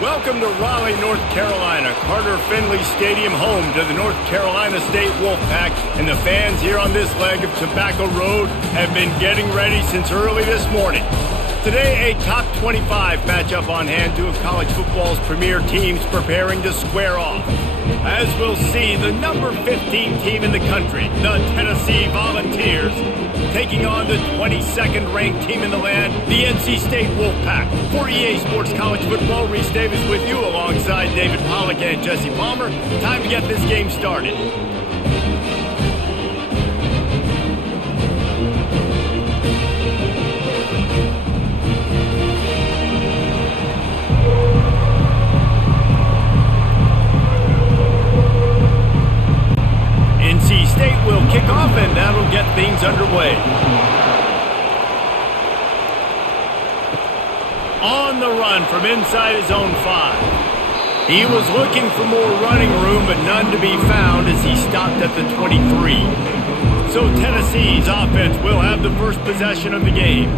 Welcome to Raleigh, North Carolina, Carter Finley Stadium, home to the North Carolina State Wolfpack, and the fans here on this leg of Tobacco Road have been getting ready since early this morning. Today, a top 25 matchup on hand, two of college football's premier teams preparing to square off. As we'll see, the number 15 team in the country, the Tennessee Volunteers, taking on the 22nd ranked team in the land, the NC State Wolfpack. For EA Sports College Football, Reese Davis with you alongside David Pollack and Jesse Palmer. Time to get this game started. NC State will kick off, and that'll get things underway. On the run from inside his own 5. He was looking for more running room, but none to be found as he stopped at the 23. So Tennessee's offense will have the first possession of the game.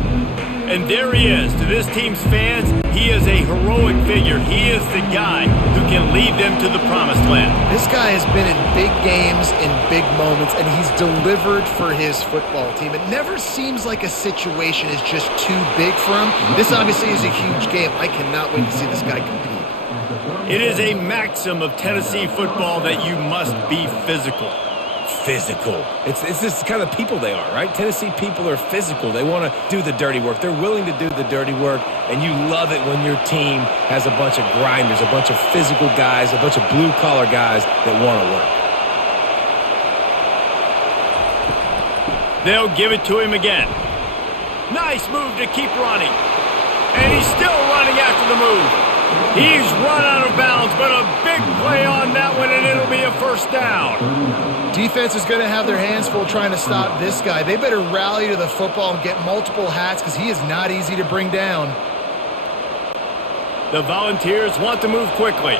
And there he is. To this team's fans, he is a heroic figure. He is the guy who can lead them to the promised land. This guy has been in big games, in big moments, and he's delivered for his football team. It never seems like a situation is just too big for him. This obviously is a huge game. I cannot wait to see this guy compete. It is a maxim of Tennessee football that you must be physical. Physical. It's this kind of people they are, right? Tennessee people are physical. They want to do the dirty work. They're willing to do the dirty work, and you love it when your team has a bunch of grinders, a bunch of physical guys, a bunch of blue-collar guys that want to work. They'll give it to him again. Nice move to keep running. And he's still running after the move. He's run out of bounds, but a big play on that one, and it'll be a first down. Defense is going to have their hands full trying to stop this guy. They better rally to the football and get multiple hats because he is not easy to bring down. The Volunteers want to move quickly.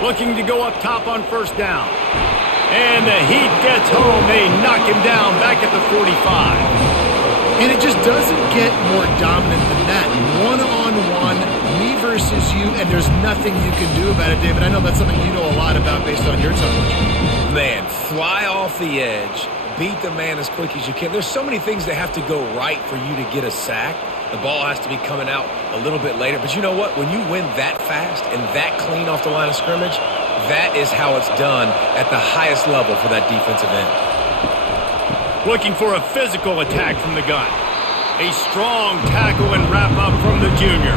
Looking to go up top on first down. And the heat gets home. They knock him down back at the 45. And it just doesn't get more dominant than that. One-on-one, me versus you, and there's nothing you can do about it, David. I know that's something you know a lot about based on your time. Man, fly off the edge, beat the man as quick as you can. There's so many things that have to go right for you to get a sack. The ball has to be coming out a little bit later. But you know what? When you win that fast and that clean off the line of scrimmage, that is how it's done at the highest level for that defensive end. Looking for a physical attack from the gun. A strong tackle and wrap up from the junior.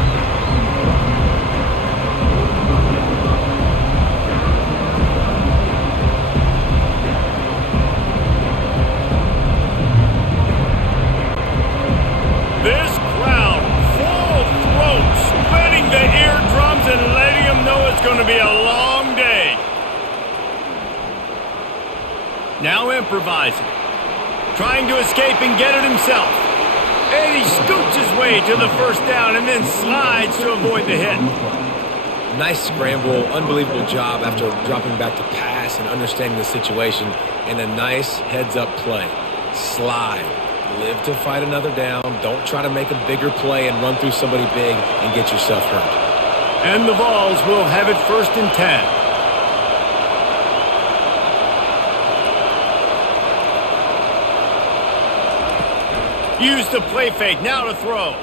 This crowd, full throat, splitting the eardrums and letting them know it's going to be a long day. Now improvising. Trying to escape and get it himself. And he scoots his way to the first down and then slides to avoid the hit. Nice scramble, unbelievable job after dropping back to pass and understanding the situation, and a nice heads-up play. Slide. Live to fight another down. Don't try to make a bigger play and run through somebody big and get yourself hurt. And the Vols will have it 1st and 10. Use the play fake, now to throw.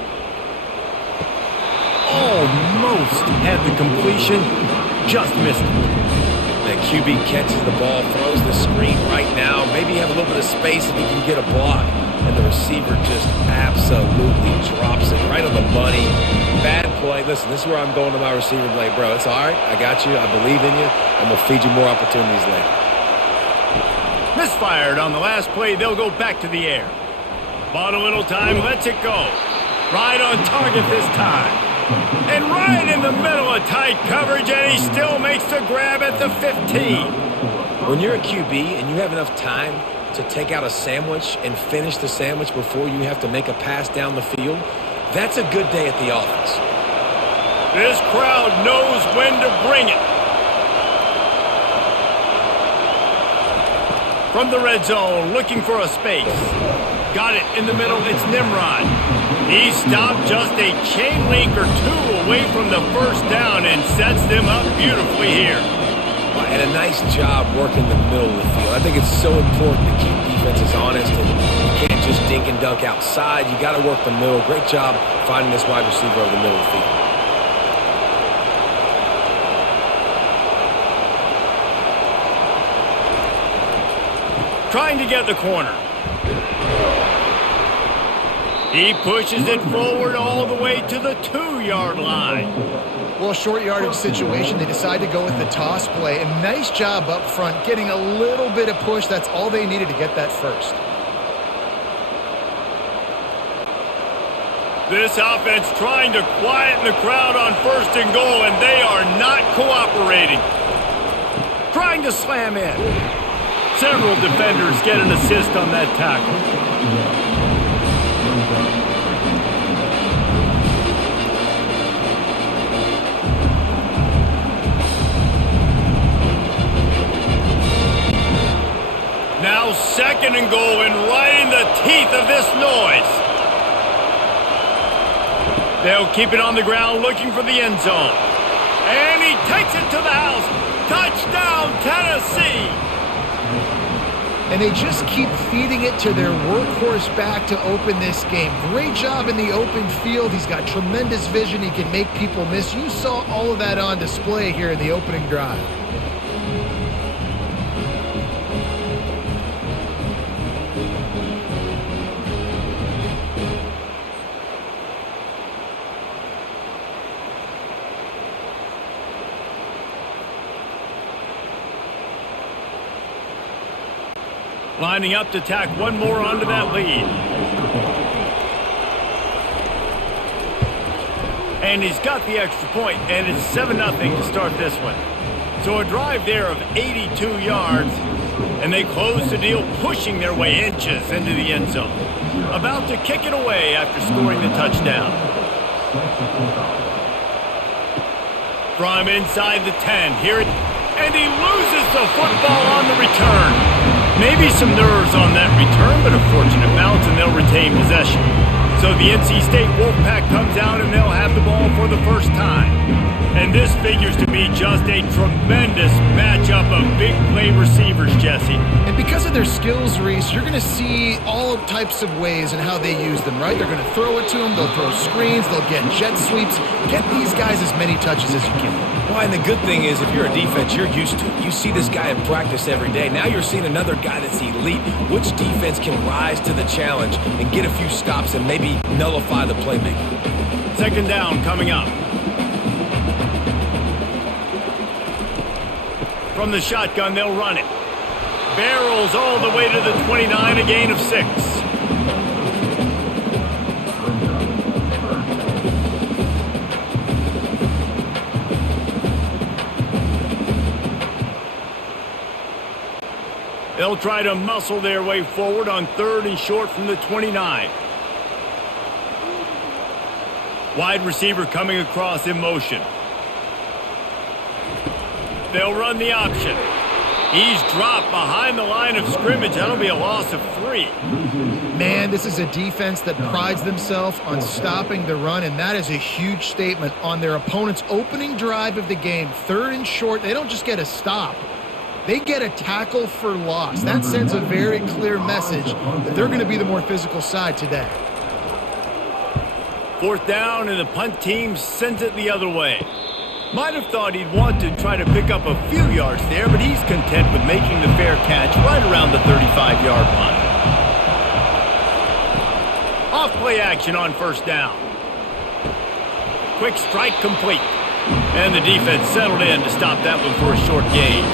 Almost had the completion, just missed it. The QB catches the ball, throws the screen right now. Maybe have a little bit of space if he can get a block. And the receiver just absolutely drops it right on the money. Bad play. Listen, this is where I'm going to my receiver and like, bro, it's all right. I got you. I believe in you. I'm going to feed you more opportunities later. Misfired on the last play. They'll go back to the air. Bought a little time, lets it go. Right on target this time. And right in the middle of tight coverage, and he still makes the grab at the 15. When you're a QB and you have enough time to take out a sandwich and finish the sandwich before you have to make a pass down the field, that's a good day at the office. This crowd knows when to bring it. From the red zone, looking for a space. Got it in the middle, it's Nimrod. He stopped just a chain link or two away from the first down and sets them up beautifully here. And a nice job working the middle of the field. I think it's so important to keep defenses honest, and you can't just dink and dunk outside. You got to work the middle. Great job finding this wide receiver over the middle of the field. Trying to get the corner. He pushes it forward all the way to the 2-yard line. Well, short yardage situation, they decide to go with the toss play. And nice job up front, getting a little bit of push. That's all they needed to get that first. This offense trying to quieten the crowd on 1st and goal, and they are not cooperating. Trying to slam in. Several defenders get an assist on that tackle. Now 2nd and goal, and right in the teeth of this noise. They'll keep it on the ground looking for the end zone. And he takes it to the house. Touchdown, Tennessee! And they just keep feeding it to their workhorse back to open this game. Great job in the open field. He's got tremendous vision. He can make people miss. You saw all of that on display here in the opening drive. Lining up to tack one more onto that lead. And he's got the extra point, and it's 7-0 to start this one. So a drive there of 82 yards, and they close the deal, pushing their way inches into the end zone. About to kick it away after scoring the touchdown. From inside the 10, here it, and he loses the football on the return. Maybe some nerves on that return, but a fortunate bounce, and they'll retain possession. So the NC State Wolfpack comes out, and they'll have the ball for the first time. And this figures to be just a tremendous matchup of big play receivers, Jesse. And because of their skills, Reese, you're going to see all types of ways in how they use them, right? They're going to throw it to them, they'll throw screens, they'll get jet sweeps. Get these guys as many touches as you can. Well, and the good thing is, if you're a defense, you're used to it. You see this guy in practice every day. Now you're seeing another guy that's elite. Which defense can rise to the challenge and get a few stops and maybe nullify the playmaking? 2nd down coming up. From the shotgun, they'll run it. Barrels all the way to the 29, a gain of 6. They'll try to muscle their way forward on 3rd and short from the 29. Wide receiver coming across in motion. They'll run the option. He's dropped behind the line of scrimmage. That'll be a loss of 3. Man, this is a defense that prides themselves on stopping the run, and that is a huge statement on their opponent's opening drive of the game. 3rd and short, they don't just get a stop. They get a tackle for loss. That sends a very clear message that they're going to be the more physical side today. 4th down, and the punt team sends it the other way. Might have thought he'd want to try to pick up a few yards there, but he's content with making the fair catch right around the 35-yard line. Off-play action on 1st down. Quick strike complete. And the defense settled in to stop that one for a short gain.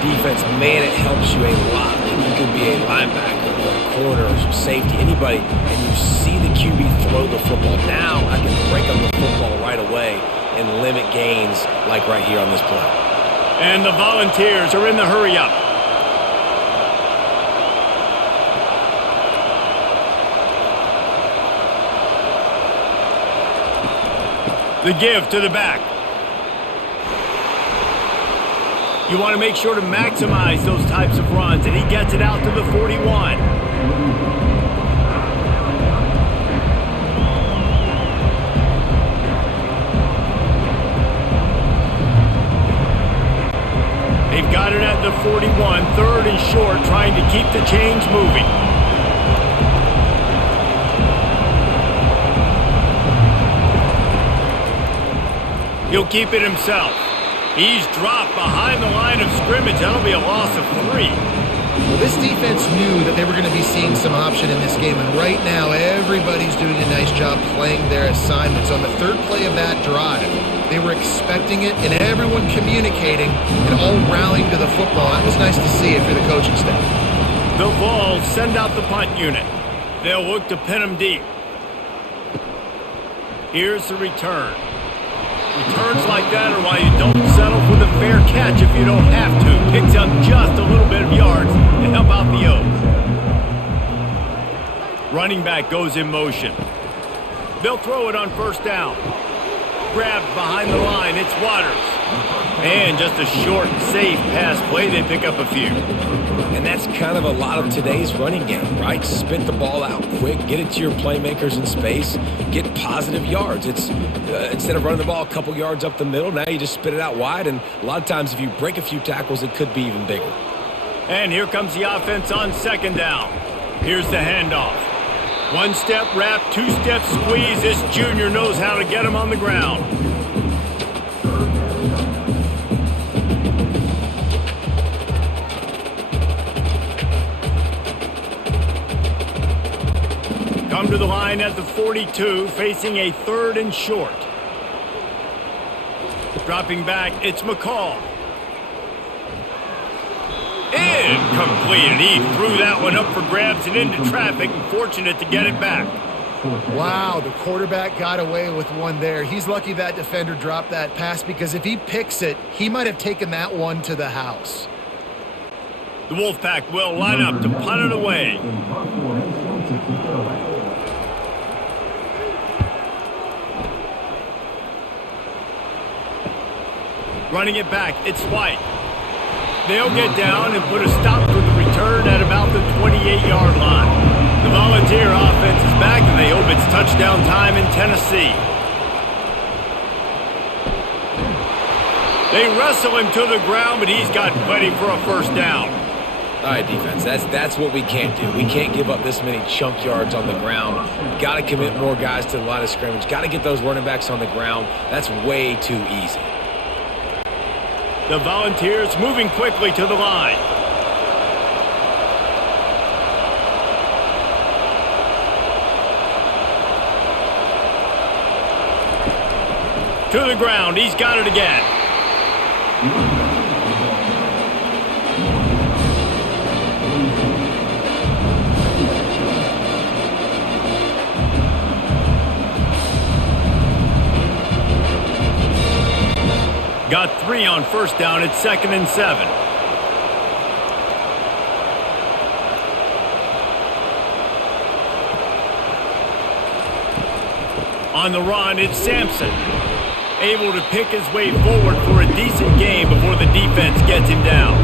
Defense, man, it helps you a lot when you can be a linebacker or a corner or some safety, anybody, and you see the QB throw the football. Now I can break up the football right away and limit gains like right here on this play. And the Volunteers are in the hurry-up. The give to the back. You want to make sure to maximize those types of runs, and he gets it out to the 41. They've got it at the 41, third and short, trying to keep the chains moving. He'll keep it himself. He's dropped behind the line of scrimmage. That'll be a loss of 3. Well, this defense knew that they were going to be seeing some option in this game, and right now everybody's doing a nice job playing their assignments. On the third play of that drive, they were expecting it, and everyone communicating and all rallying to the football. That was nice to see it for the coaching staff. The Vols send out the punt unit. They'll look to pin them deep. Here's the return. Returns like that are why you don't settle for the fair catch if you don't have to. Picks up just a little bit of yards to help out the Oaks. Running back goes in motion. They'll throw it on first down. Grabbed behind the line, it's Waters. And just a short, safe pass play, they pick up a few. And that's kind of a lot of today's running game, right? Spit the ball out quick, get it to your playmakers in space, get positive yards. It's instead of running the ball a couple yards up the middle, now you just spit it out wide, and a lot of times if you break a few tackles, it could be even bigger. And here comes the offense on second down. Here's the handoff. One step wrap, two step squeeze. This junior knows how to get him on the ground. Come to the line at the 42, facing a third and short. Dropping back, it's McCall. Incomplete, and he threw that one up for grabs and into traffic, and fortunate to get it back. Wow, the quarterback got away with one there. He's lucky that defender dropped that pass, because if he picks it, he might have taken that one to the house. The Wolfpack will line up to punt it away. Running it back, it's White. They'll get down and put a stop to the return at about the 28-yard line. The Volunteer offense is back, and they hope it's touchdown time in Tennessee. They wrestle him to the ground, but he's got plenty for a first down. All right, defense, that's what we can't do. We can't give up this many chunk yards on the ground. Got to commit more guys to the line of scrimmage. Got to get those running backs on the ground. That's way too easy. The Volunteers moving quickly to the line. To the ground, he's got it again. Got 3 on first down. It's 2nd and 7. On the run, it's Sampson. Able to pick his way forward for a decent gain before the defense gets him down.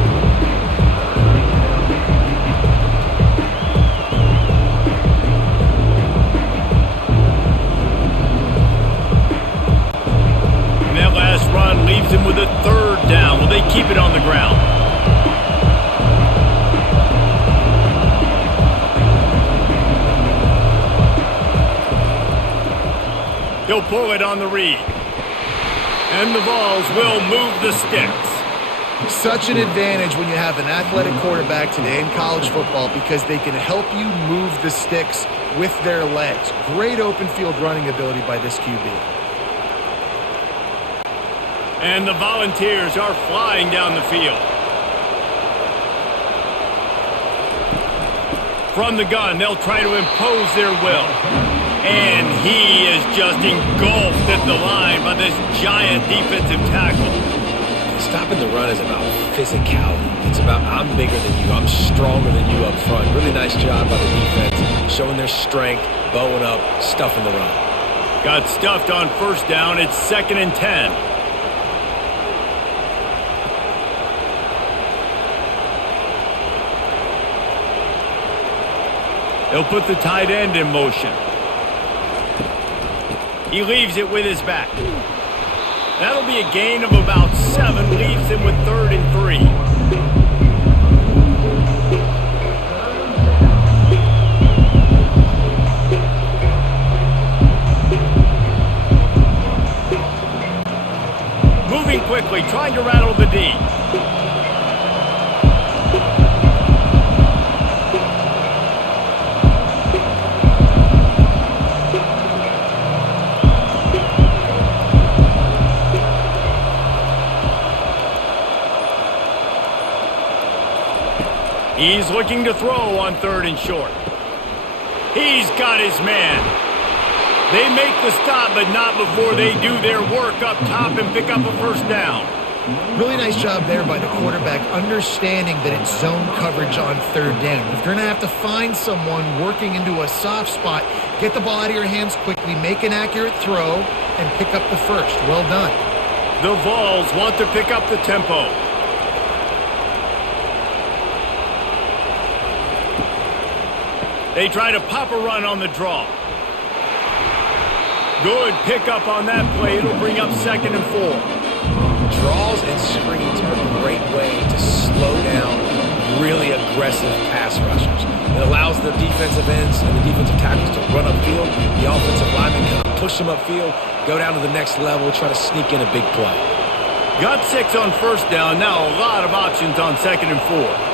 Run leaves him with a third down. Will they keep it on the ground? He'll pull it on the read. And the Vols will move the sticks. Such an advantage when you have an athletic quarterback today in college football, because they can help you move the sticks with their legs. Great open field running ability by this QB. And the Volunteers are flying down the field. From the gun, they'll try to impose their will. And he is just engulfed at the line by this giant defensive tackle. Stopping the run is about physicality. It's about, I'm bigger than you, I'm stronger than you up front. Really nice job by the defense, showing their strength, bowing up, stuffing the run. Got stuffed on first down. It's 2nd and 10. He'll put the tight end in motion. He leaves it with his back. That'll be a gain of about 7, leaves him with 3rd and 3. Moving quickly, trying to rattle the D. He's looking to throw on 3rd and short. He's got his man. They make the stop, but not before they do their work up top and pick up a first down. Really nice job there by the quarterback, understanding that it's zone coverage on 3rd down. If you're going to have to find someone working into a soft spot, get the ball out of your hands quickly, make an accurate throw, and pick up the first. Well done. The Vols want to pick up the tempo. They try to pop a run on the draw. Good pickup on that play. It'll bring up 2nd and 4. Draws and screens are a great way to slow down really aggressive pass rushers. It allows the defensive ends and the defensive tackles to run upfield. The offensive linemen kind of push them upfield, go down to the next level, try to sneak in a big play. Got 6 on 1st down. Now a lot of options on 2nd and 4.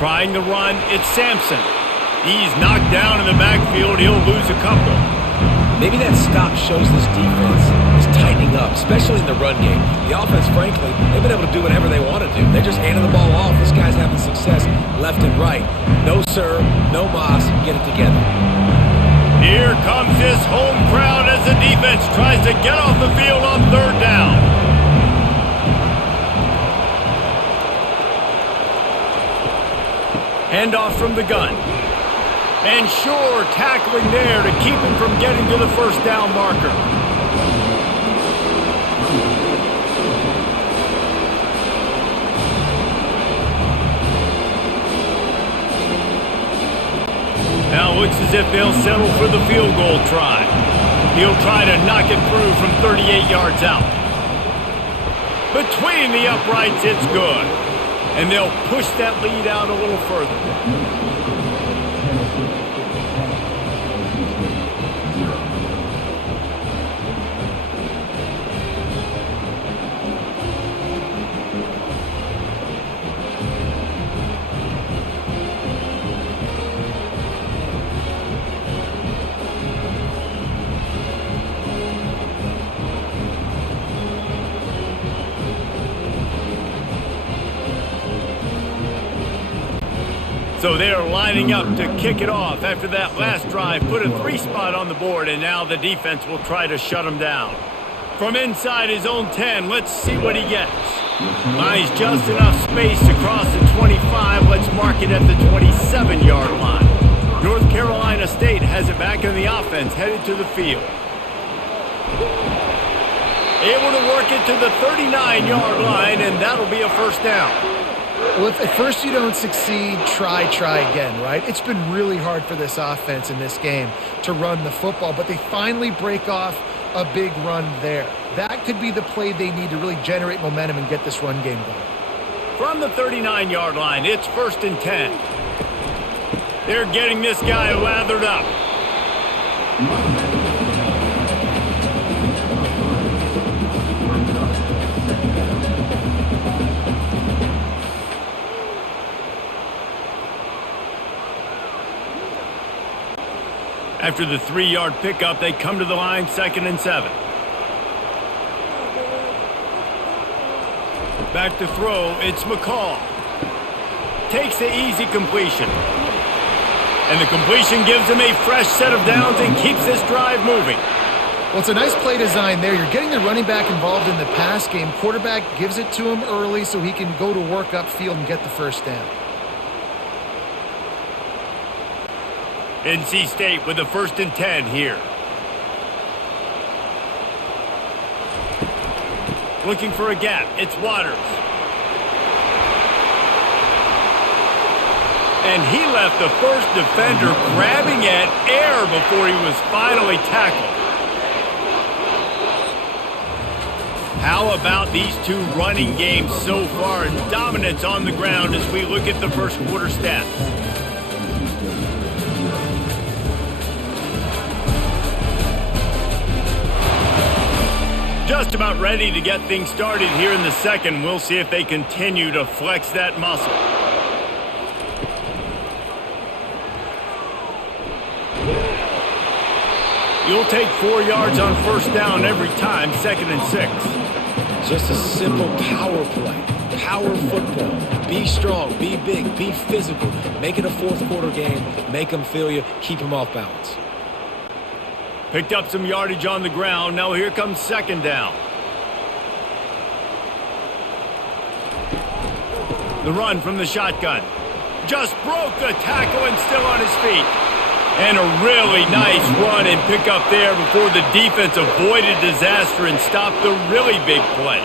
Trying to run, it's Sampson. He's knocked down in the backfield. He'll lose a couple. Maybe that stop shows this defense is tightening up, especially in the run game. The offense, frankly, they've been able to do whatever they want to do. They're just handing the ball off. This guy's having success left and right. No sir, no Moss, get it together. Here comes this home crowd as the defense tries to get off the field on 3rd down. Handoff from the gun. And sure, tackling there to keep him from getting to the first down marker. Now looks as if they'll settle for the field goal try. He'll try to knock it through from 38 yards out. Between the uprights, it's good. And they'll push that lead out a little further. So they're lining up to kick it off after that last drive. Put a 3 spot on the board, and now the defense will try to shut him down. From inside his own 10, let's see what he gets. Buys just enough space to cross the 25. Let's mark it at the 27-yard line. North Carolina State has it back in the offense, headed to the field. Able to work it to the 39-yard line, and that'll be a first down. Well, if at first you don't succeed, try again, right? It's been really hard for this offense in this game to run the football, but they finally break off a big run there. That could be the play they need to really generate momentum and get this run game going. From the 39-yard line, it's 1st and 10. They're getting this guy lathered up. After the 3-yard pickup, they come to the line, 2nd and 7. Back to throw, it's McCall. Takes the easy completion. And the completion gives him a fresh set of downs and keeps this drive moving. Well, it's a nice play design there. You're getting the running back involved in the pass game. Quarterback gives it to him early so he can go to work upfield and get the first down. NC State with the 1st and 10 here. Looking for a gap. It's Waters. And he left the first defender grabbing at air before he was finally tackled. How about these two running games so far? Dominance on the ground as we look at the first quarter stats. Just about ready to get things started here in the second. We'll see if they continue to flex that muscle. You'll take 4 yards on first down every time, 2nd and 6. Just a simple power play. Power football. Be strong, be big, be physical. Make it a fourth quarter game. Make them feel you. Keep them off balance. Picked up some yardage on the ground. Now here comes 2nd down. The run from the shotgun. Just broke the tackle and still on his feet. And a really nice run and pick up there before the defense avoided disaster and stopped the really big play.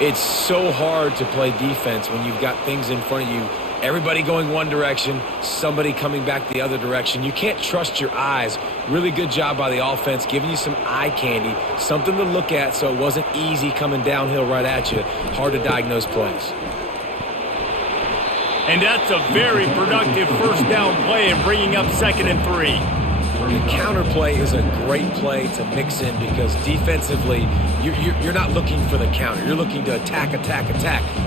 It's so hard to play defense when you've got things in front of you. Everybody going one direction, somebody coming back the other direction. You can't trust your eyes. Really good job by the offense, giving you some eye candy, something to look at so it wasn't easy coming downhill right at you. Hard to diagnose plays. And that's a very productive first down play and bringing up 2nd and 3. The counter play is a great play to mix in because defensively, you're not looking for the counter. You're looking to attack.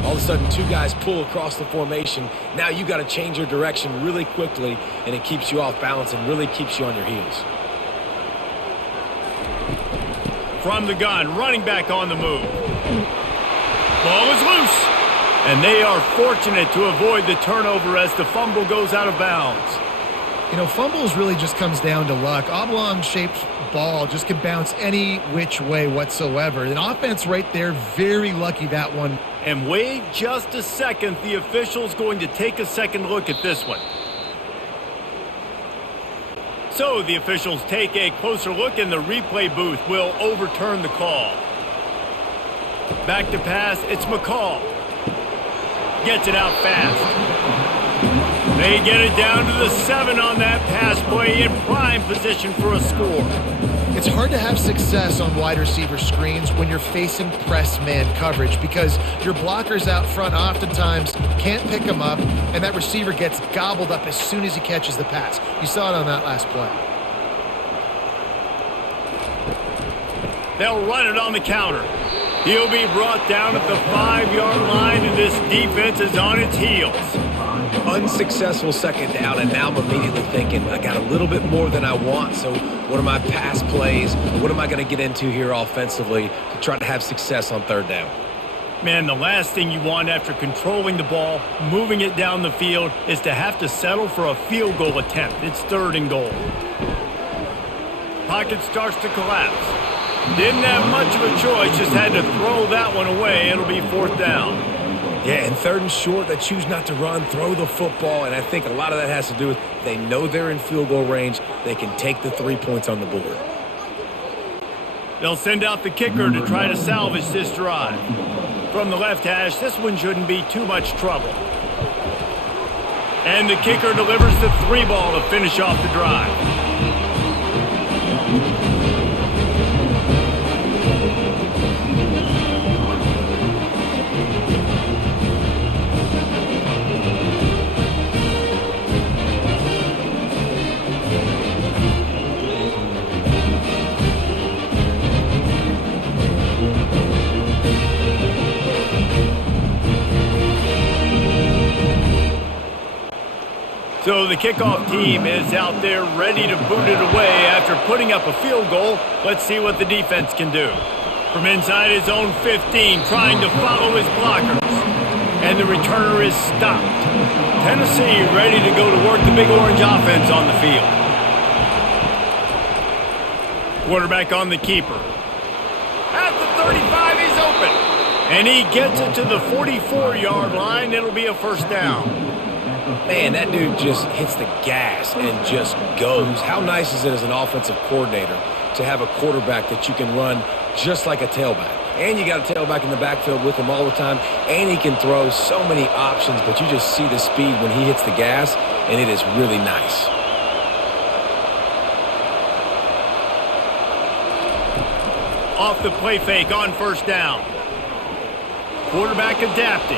All of a sudden, two guys pull across the formation. Now you got to change your direction really quickly, and it keeps you off balance and really keeps you on your heels. From the gun, running back on the move. Ball is loose. And they are fortunate to avoid the turnover as the fumble goes out of bounds. You know, fumbles really just comes down to luck. Oblong-shaped ball just can bounce any which way whatsoever. An offense right there, very lucky that one. And wait just a second. The official's going to take a second look at this one. So the officials take a closer look and the replay booth will overturn the call. Back to pass, it's McCall. Gets it out fast. They get it down to the 7 on that pass play in prime position for a score. It's hard to have success on wide receiver screens when you're facing press man coverage because your blockers out front oftentimes can't pick them up, and that receiver gets gobbled up as soon as he catches the pass. You saw it on that last play. They'll run it on the counter. He'll be brought down at the 5-yard line, and this defense is on its heels. Unsuccessful second down, and now I'm immediately thinking, I got a little bit more than I want, so what are my pass plays? What am I going to get into here offensively to try to have success on 3rd down? Man, the last thing you want after controlling the ball, moving it down the field, is to have to settle for a field goal attempt. It's 3rd and goal. Pocket starts to collapse. Didn't have much of a choice, just had to throw that one away. It'll be 4th down. Yeah, and 3rd and short, they choose not to run, throw the football, and I think a lot of that has to do with they know they're in field goal range. They can take the 3 points on the board. They'll send out the kicker to try to salvage this drive. From the left hash, this one shouldn't be too much trouble. And the kicker delivers the 3 ball to finish off the drive. So the kickoff team is out there ready to boot it away after putting up a field goal. Let's see what the defense can do. From inside his own 15, trying to follow his blockers. And the returner is stopped. Tennessee ready to go to work the Big Orange offense on the field. Quarterback on the keeper. At the 35, he's open. And he gets it to the 44-yard line. It'll be a 1st down. Man, that dude just hits the gas and just goes. How nice is it as an offensive coordinator to have a quarterback that you can run just like a tailback. And you got a tailback in the backfield with him all the time, and he can throw so many options, but you just see the speed when he hits the gas, and it is really nice. Off the play fake on first down. Quarterback adapting.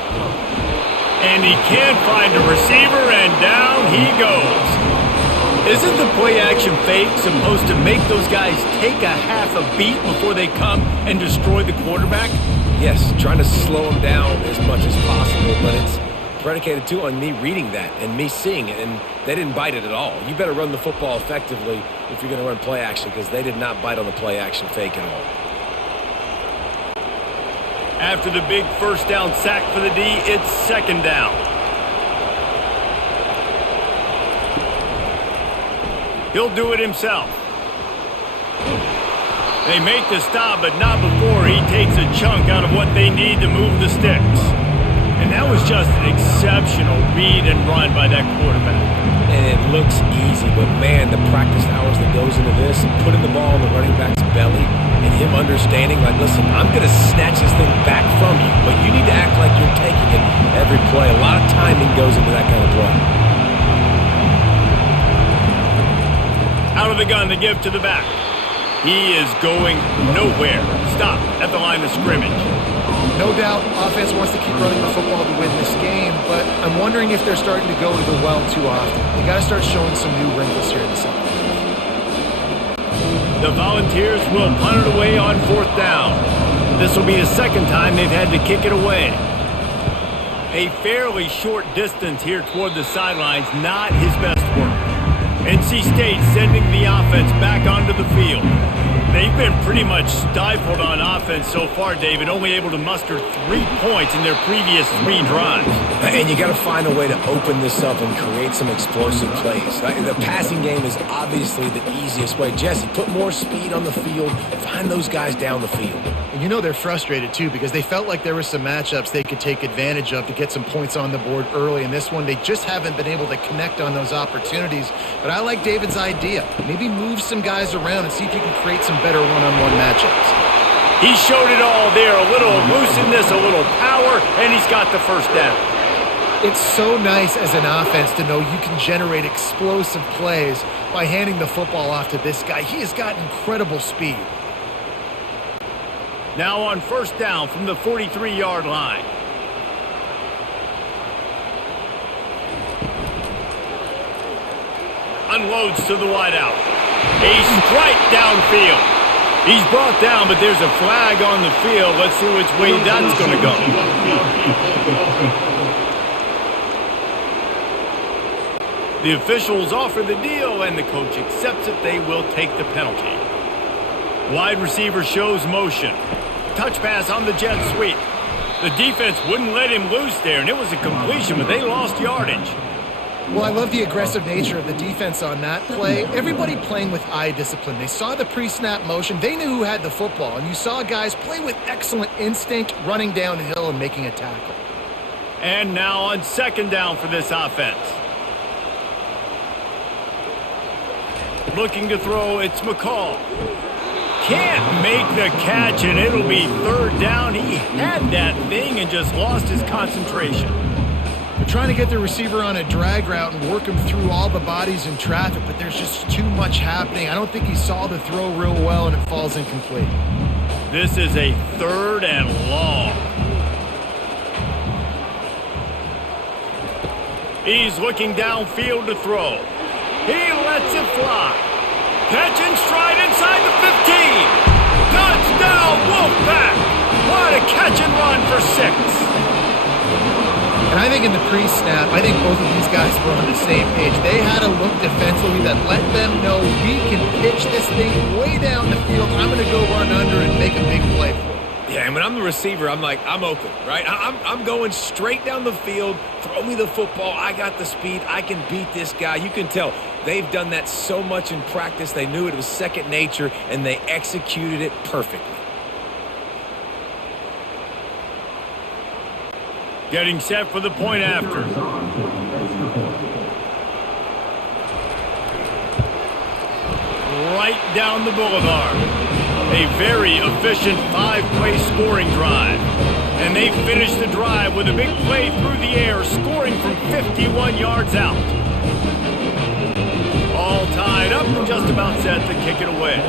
And he can't find a receiver, and down he goes. Isn't the play-action fake supposed to make those guys take a half a beat before they come and destroy the quarterback? Yes, trying to slow him down as much as possible, but it's predicated, too, on me reading that and me seeing it, and they didn't bite it at all. You better run the football effectively if you're going to run play-action, because they did not bite on the play-action fake at all. After the big first down sack for the D, it's second down. He'll do it himself. They make the stop, but not before he takes a chunk out of what they need to move the sticks. And that was just an exceptional read and run by that quarterback. And it looks easy, but man, the practice hours that goes into this, putting the ball in the running back's belly, and him understanding, like, listen, I'm going to snatch this thing back from you, but you need to act like you're taking it every play. A lot of timing goes into that kind of play. Out of the gun, the give to the back. He is going nowhere. Stop at the line of scrimmage. No doubt, offense wants to keep running the football to win this game, but I'm wondering if they're starting to go to the well too often. They got to start showing some new wrinkles here in the second half. The Volunteers will punt it away on fourth down. This will be the second time they've had to kick it away. A fairly short distance here toward the sidelines, not his best work. NC State sending the offense back onto the field. They've been pretty much stifled on offense so far, David, only able to muster 3 points in their previous 3 drives. And you got to find a way to open this up and create some explosive plays. The passing game is obviously the easiest way. Jesse, put more speed on the field. Find those guys down the field. And you know they're frustrated, too, because they felt like there were some matchups they could take advantage of to get some points on the board early. In this one, they just haven't been able to connect on those opportunities. But I like David's idea. Maybe move some guys around and see if you can create some better one-on-one matchups. He showed it all there. A little elusiveness, a little power, and he's got the first down. It's so nice as an offense to know you can generate explosive plays by handing the football off to this guy. He has got incredible speed. Now on first down from the 43-yard line. Unloads to the wideout. A strike downfield. He's brought down, but there's a flag on the field. Let's see which way that's going to go. The officials offer the deal, and the coach accepts it. They will take the penalty. Wide receiver shows motion. Touch pass on the jet sweep. The defense wouldn't let him loose there, and it was a completion, but they lost yardage. Well, I love the aggressive nature of the defense on that play. Everybody playing with eye discipline. They saw the pre-snap motion. They knew who had the football, and you saw guys play with excellent instinct, running downhill and making a tackle. And now on second down for this offense. Looking to throw, it's McCall. Can't make the catch, and it'll be third down. He had that thing and just lost his concentration. They're trying to get the receiver on a drag route and work him through all the bodies in traffic, but there's just too much happening. I don't think he saw the throw real well, and it falls incomplete. This is a third and long. He's looking downfield to throw. He lets it fly. Catch and stride inside the 15. Touchdown, Wolfpack. What a catch and run for 6. And I think in the pre-snap, I think both of these guys were on the same page. They had a look defensively that let them know we can pitch this thing way down the field. I'm going to go run under and make a big play for it. Yeah, and when I'm the receiver, I'm like, I'm open, right? I'm going straight down the field. Throw me the football. I got the speed. I can beat this guy. You can tell they've done that so much in practice. They knew it was second nature, and they executed it perfectly. Getting set for the point after. Right down the boulevard. A very efficient 5-play scoring drive. And they finish the drive with a big play through the air, scoring from 51 yards out. All tied up and just about set to kick it away.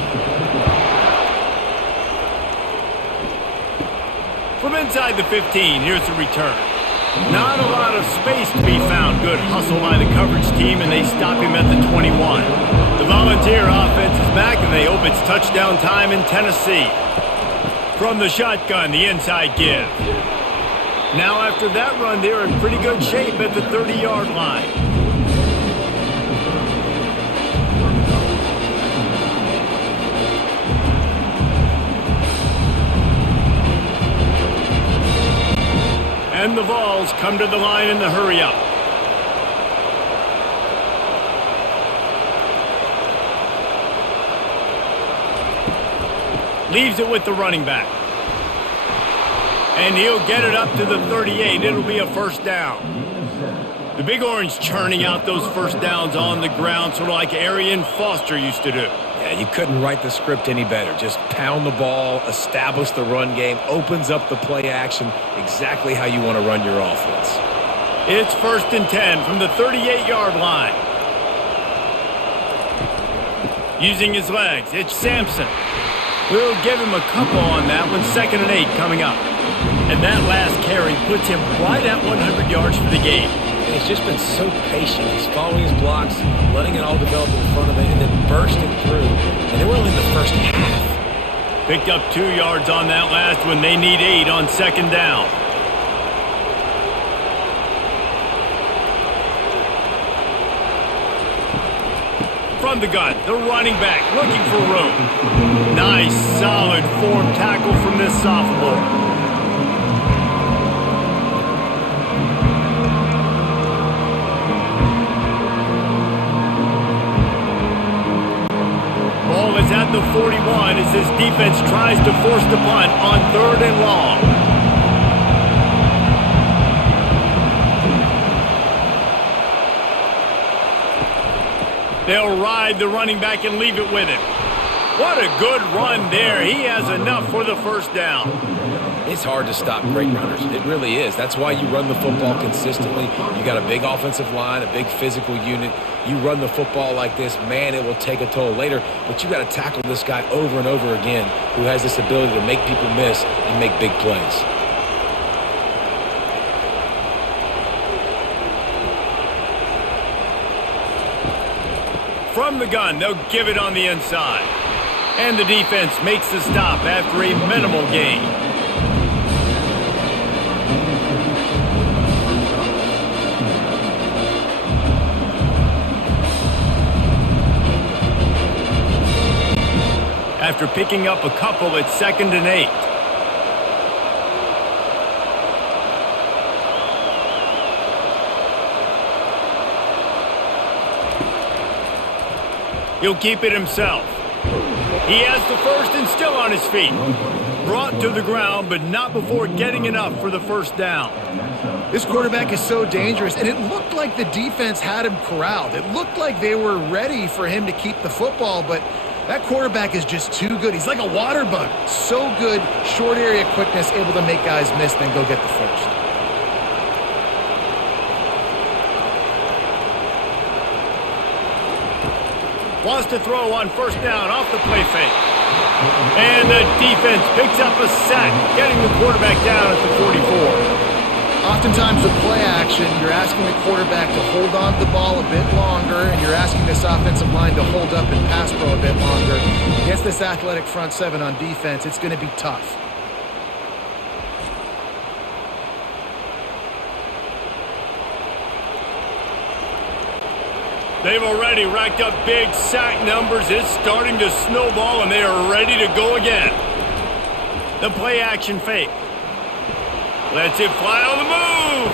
From inside the 15, here's the return. Not a lot of space to be found. Good hustle by the coverage team, and they stop him at the 21. The Volunteer offense is back, and they hope it's touchdown time in Tennessee. From the shotgun, the inside give. Now after that run, they're in pretty good shape at the 30-yard line. And the Vols come to the line in the hurry-up. Leaves it with the running back. And he'll get it up to the 38. It'll be a first down. The Big Orange churning out those first downs on the ground, sort of like Arian Foster used to do. Yeah, you couldn't write the script any better. Just pound the ball, establish the run game, opens up the play action, exactly how you want to run your offense. It's 1st and 10 from the 38-yard line. Using his legs, it's Sampson. We'll give him a couple on that one. 2nd and 8 coming up. And that last carry puts him right at 100 yards for the game. And he's just been so patient. He's following his blocks, letting it all develop in front of him, and then bursting through. And they were only in the first half. Picked up 2 yards on that last one. They need 8 on 2nd down. From the gun, the running back looking for room. Nice, solid form tackle from this sophomore. Ball is at the 41 as this defense tries to force the punt on 3rd and long. They'll ride the running back and leave it with him. What a good run there. He has enough for the first down. It's hard to stop great runners. It really is. That's why you run the football consistently. You got a big offensive line, a big physical unit. You run the football like this, man, it will take a toll later. But you got to tackle this guy over and over again who has this ability to make people miss and make big plays. From the gun, they'll give it on the inside. And the defense makes the stop after a minimal gain. After picking up a couple, it's 2nd and 8. He'll keep it himself. He has the first and still on his feet. Brought to the ground, but not before getting enough for the first down. This quarterback is so dangerous, and it looked like the defense had him corralled. It looked like they were ready for him to keep the football, but that quarterback is just too good. He's like a water bug. So good, short area quickness, able to make guys miss, then go get the first. Wants to throw on first down off the play fake. And the defense picks up a sack, getting the quarterback down at the 44. Oftentimes with play action, you're asking the quarterback to hold on to the ball a bit longer, and you're asking this offensive line to hold up and pass pro a bit longer. Against this athletic front seven on defense, it's going to be tough. They've already racked up big sack numbers. It's starting to snowball, and they are ready to go again. The play action fake. Lets it fly on the move.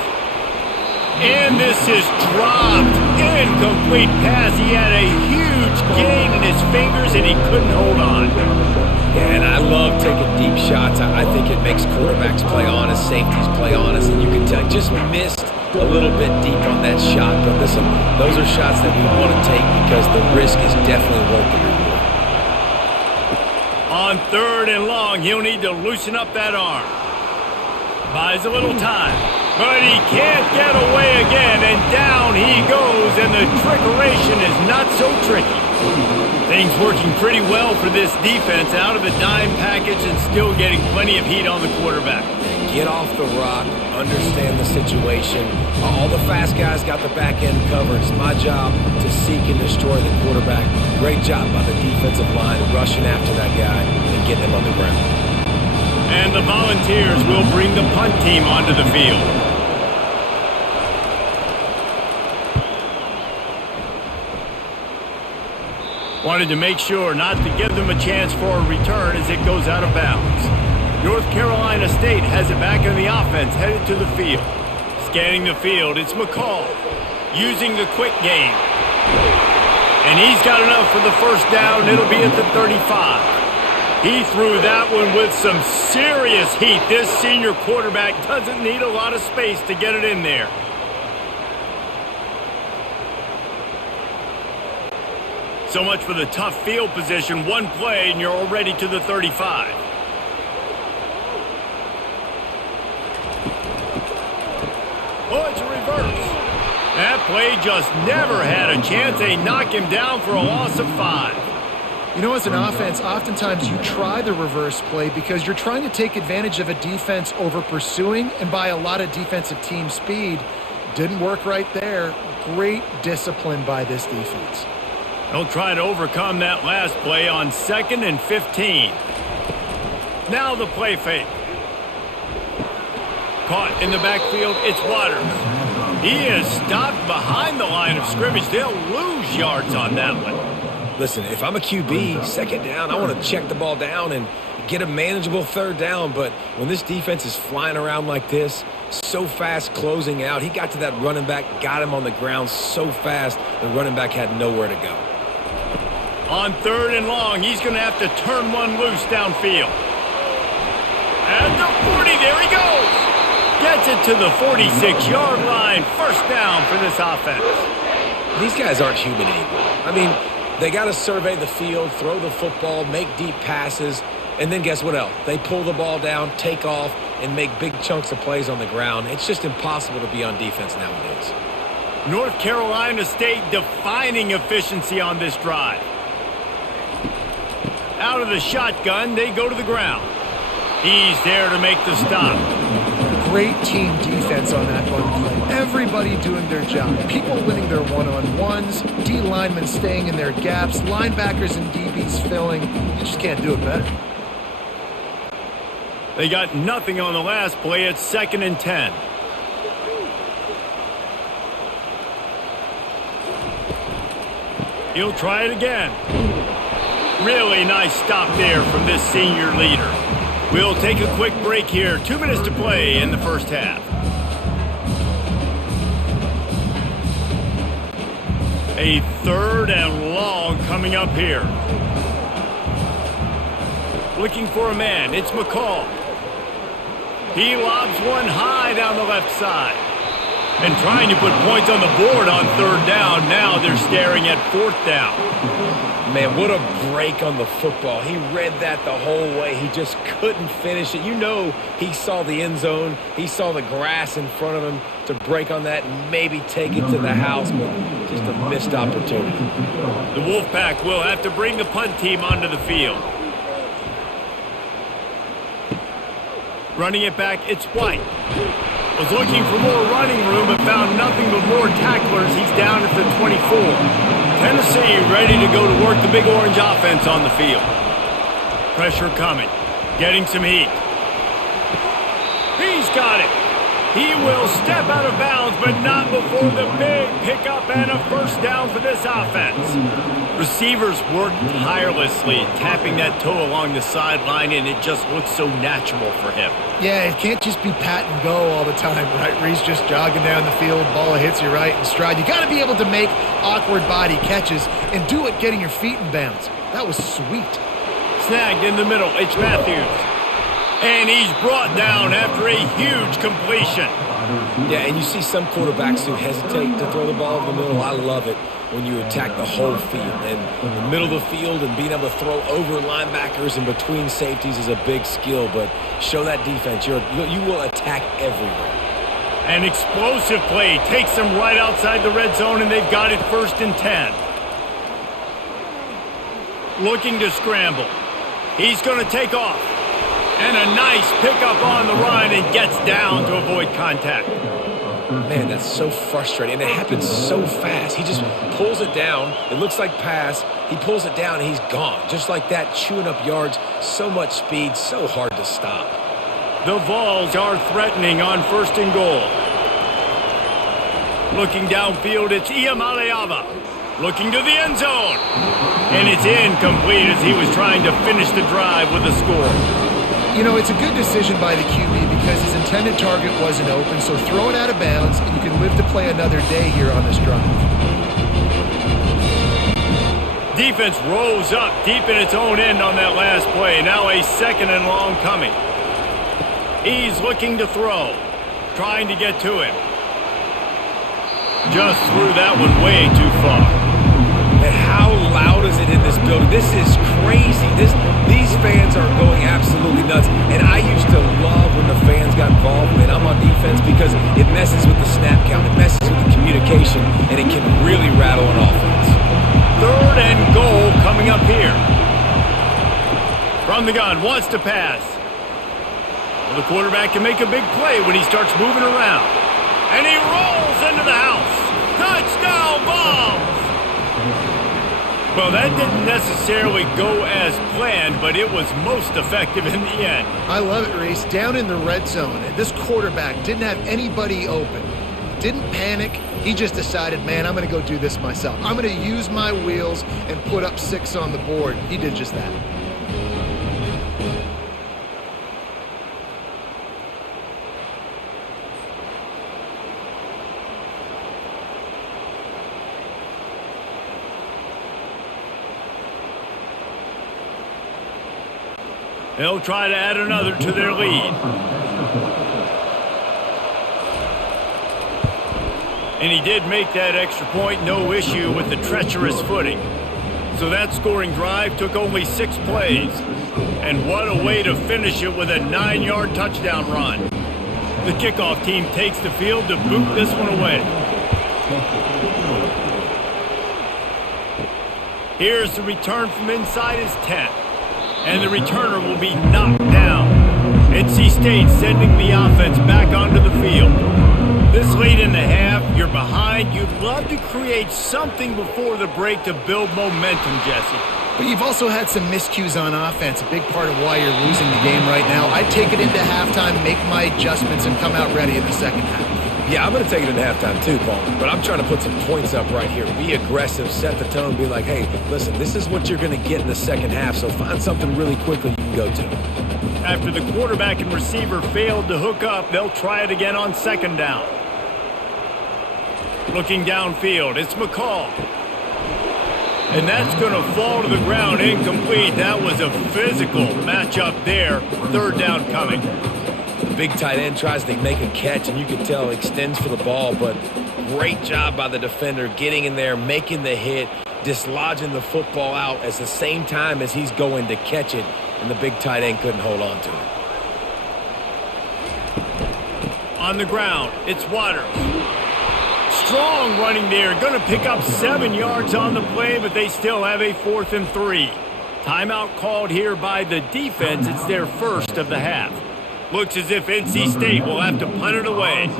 And this is dropped. Incomplete pass. He had a huge gain in his fingers, and he couldn't hold on. Yeah, and I love taking deep shots. I think it makes quarterbacks play honest, safeties play honest, and you can tell just missed a little bit deep on that shot. But listen, those are shots that we want to take because the risk is definitely worth the reward. On 3rd and long, he'll need to loosen up that arm. Buys a little time, but he can't get away again, and down he goes, and the trickeration is not so tricky. Things working pretty well for this defense, out of the dime package and still getting plenty of heat on the quarterback. Get off the rock, understand the situation. All the fast guys got the back end covered. It's my job to seek and destroy the quarterback. Great job by the defensive line rushing after that guy and getting him on the ground. And the Volunteers will bring the punt team onto the field. Wanted to make sure not to give them a chance for a return as it goes out of bounds. North Carolina State has it back in the offense, headed to the field. Scanning the field, it's McCall, using the quick game. And he's got enough for the first down. It'll be at the 35. He threw that one with some serious heat. This senior quarterback doesn't need a lot of space to get it in there. So much for the tough field position. One play and you're already to the 35. Oh, it's a reverse. That play just never had a chance. They knock him down for a loss of 5. You know, as an offense, oftentimes you try the reverse play because you're trying to take advantage of a defense over pursuing and by a lot of defensive team speed. Didn't work right there. Great discipline by this defense. They'll try to overcome that last play on 2nd and 15. Now the play fake. Caught in the backfield, it's Waters. He is stopped behind the line of scrimmage. They'll lose yards on that one. Listen, if I'm a QB, 2nd down, I want to check the ball down and get a manageable 3rd down. But when this defense is flying around like this, so fast closing out, he got to that running back, got him on the ground so fast, the running back had nowhere to go. On 3rd and long, he's going to have to turn one loose downfield. At the 40, there he goes. Gets it to the 46-yard line. First down for this offense. These guys aren't human anymore. I mean, they got to survey the field, throw the football, make deep passes, and then guess what else? They pull the ball down, take off, and make big chunks of plays on the ground. It's just impossible to be on defense nowadays. North Carolina State defining efficiency on this drive. Out of the shotgun, they go to the ground. He's there to make the stop. Great team defense on that run play. Everybody doing their job. People winning their one-on-ones, D linemen staying in their gaps, linebackers and DBs filling. You just can't do it better. They got nothing on the last play. It's 2nd and 10. He'll try it again. Really nice stop there from this senior leader. We'll take a quick break here. 2 minutes to play in the first half. A 3rd and long coming up here. Looking for a man. It's McCall. He lobs one high down the left side. And trying to put points on the board on 3rd down. Now they're staring at 4th down. Man, what a break on the football. He read that the whole way. He just couldn't finish it. You know he saw the end zone. He saw the grass in front of him to break on that and maybe take it to the house, but just a missed opportunity. The Wolfpack will have to bring the punt team onto the field. Running it back, it's White. Was looking for more running room, but found nothing but more tacklers. He's down at the 24. Tennessee ready to go to work the Big Orange offense on the field. Pressure coming. Getting some heat. He's got it. He will step out of bounds, but not before the big pickup and a first down for this offense. Receivers work tirelessly, tapping that toe along the sideline, and it just looks so natural for him. Yeah, it can't just be pat and go all the time, right? Where he's just jogging down the field, ball hits you right in stride. You got to be able to make awkward body catches and do it getting your feet in bounds. That was sweet. Snagged in the middle, it's Matthews. And he's brought down after a huge completion. Yeah, and you see some quarterbacks who hesitate to throw the ball in the middle. I love it when you attack the whole field. And in the middle of the field and being able to throw over linebackers and between safeties is a big skill. But show that defense. You will attack everywhere. An explosive play takes them right outside the red zone, and they've got it 1st and 10. Looking to scramble. He's going to take off. And a nice pickup on the run and gets down to avoid contact. Man, that's so frustrating. And it happens so fast. He just pulls it down. It looks like pass. He pulls it down, and he's gone. Just like that, chewing up yards. So much speed, so hard to stop. The Vols are threatening on 1st and goal. Looking downfield, it's Iamaleava. Looking to the end zone. And it's incomplete as he was trying to finish the drive with a score. You know, it's a good decision by the QB because his intended target wasn't open, so throw it out of bounds, and you can live to play another day here on this drive. Defense rose up deep in its own end on that last play. Now a 2nd and long coming. He's looking to throw, trying to get to him. Just threw that one way too far. And how loud is it in this building? This is crazy. These fans are going absolutely nuts. And I used to love when the fans got involved when I'm on defense because it messes with the snap count. It messes with the communication, and it can really rattle an offense. 3rd and goal coming up here. From the gun, wants to pass. Well, the quarterback can make a big play when he starts moving around. And he rolls into the house. Touchdown, Vols! Well, that didn't necessarily go as planned, but it was most effective in the end. I love it, Reese. Down in the red zone, this quarterback didn't have anybody open. Didn't panic. He just decided, man, I'm going to go do this myself. I'm going to use my wheels and put up 6 on the board. He did just that. They'll try to add another to their lead. And he did make that extra point, no issue with the treacherous footing. So that scoring drive took only 6 plays. And what a way to finish it with a 9-yard touchdown run. The kickoff team takes the field to boot this one away. Here's the return from inside his tent. And the returner will be knocked down. NC State sending the offense back onto the field. This late in the half, you're behind. You'd love to create something before the break to build momentum, Jesse. But you've also had some miscues on offense, a big part of why you're losing the game right now. I'd take it into halftime, make my adjustments, and come out ready in the second half. Yeah, I'm going to take it into halftime too, Paul. But I'm trying to put some points up right here. Be aggressive, set the tone, be like, hey, listen, this is what you're going to get in the second half, so find something really quickly you can go to. After the quarterback and receiver failed to hook up, they'll try it again on 2nd down. Looking downfield, it's McCall. And that's going to fall to the ground incomplete. That was a physical matchup there. 3rd down coming. The big tight end tries to make a catch, and you can tell extends for the ball, but great job by the defender getting in there, making the hit, dislodging the football out at the same time as he's going to catch it, and the big tight end couldn't hold on to it. On the ground, it's Waters. Strong running there, going to pick up 7 yards on the play, but they still have a 4th and 3. Timeout called here by the defense. It's their first of the half. Looks as if NC State will have to punt it away.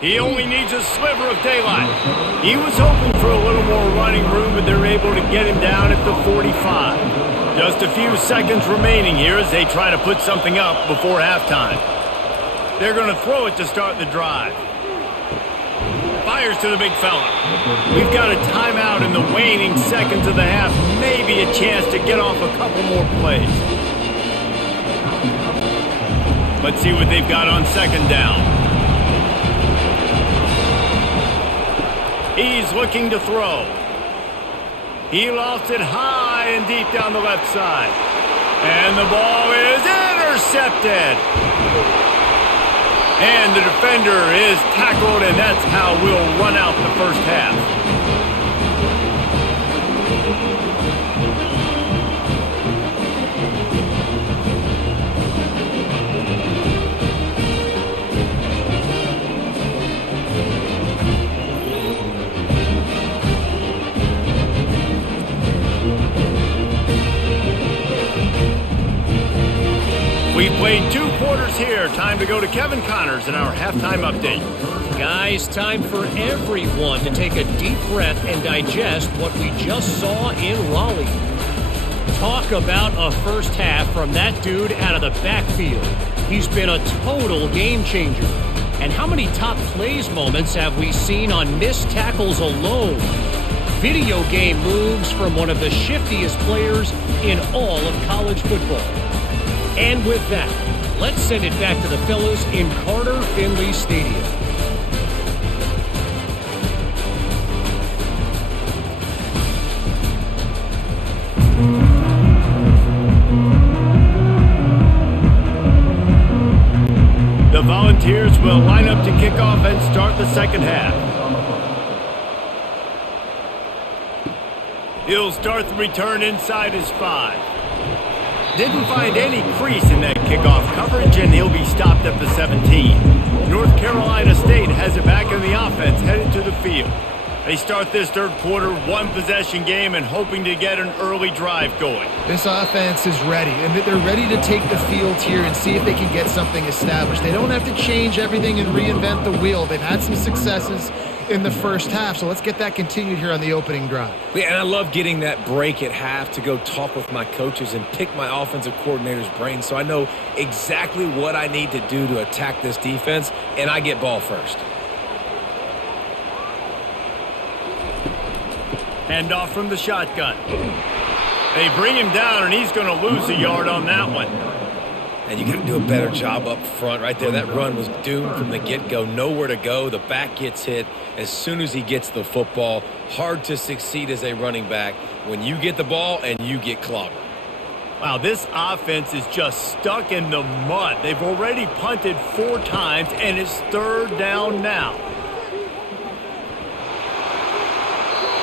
He only needs a sliver of daylight. He was hoping for a little more running room, but they're able to get him down at the 45. Just a few seconds remaining here as they try to put something up before halftime. They're going to throw it to start the drive. Fires to the big fella. We've got a timeout in the waning seconds of the half. Maybe a chance to get off a couple more plays. Let's see what they've got on 2nd down. He's looking to throw. He lofts it high and deep down the left side. And the ball is intercepted. And the defender is tackled, and that's how we'll run out the first half. We played 2 quarters here. Time to go to Kevin Connors in our halftime update. Guys, time for everyone to take a deep breath and digest what we just saw in Raleigh. Talk about a first half from that dude out of the backfield. He's been a total game changer. And how many top plays moments have we seen on missed tackles alone? Video game moves from one of the shiftiest players in all of college football. And with that, let's send it back to the fellas in Carter Finley Stadium. The Volunteers will line up to kick off and start the second half. He'll start the return inside his 5. Didn't find any crease in that kickoff coverage, and he'll be stopped at the 17. North Carolina State has it back in the offense, headed to the field. They start this third quarter, 1-possession game, and hoping to get an early drive going. This offense is ready, and they're ready to take the field here and see if they can get something established. They don't have to change everything and reinvent the wheel. They've had some successes in the first half, so let's get that continued here on the opening drive. Yeah, and I love getting that break at half to go talk with my coaches and pick my offensive coordinator's brain so I know exactly what I need to do to attack this defense, and I get ball first. Hand off from the shotgun. They bring him down, and he's going to lose a yard on that one. And you got to do a better job up front right there. That run was doomed from the get-go. Nowhere to go. The back gets hit as soon as he gets the football. Hard to succeed as a running back when you get the ball and you get clobbered. Wow, this offense is just stuck in the mud. They've already punted 4 times, and it's 3rd down now.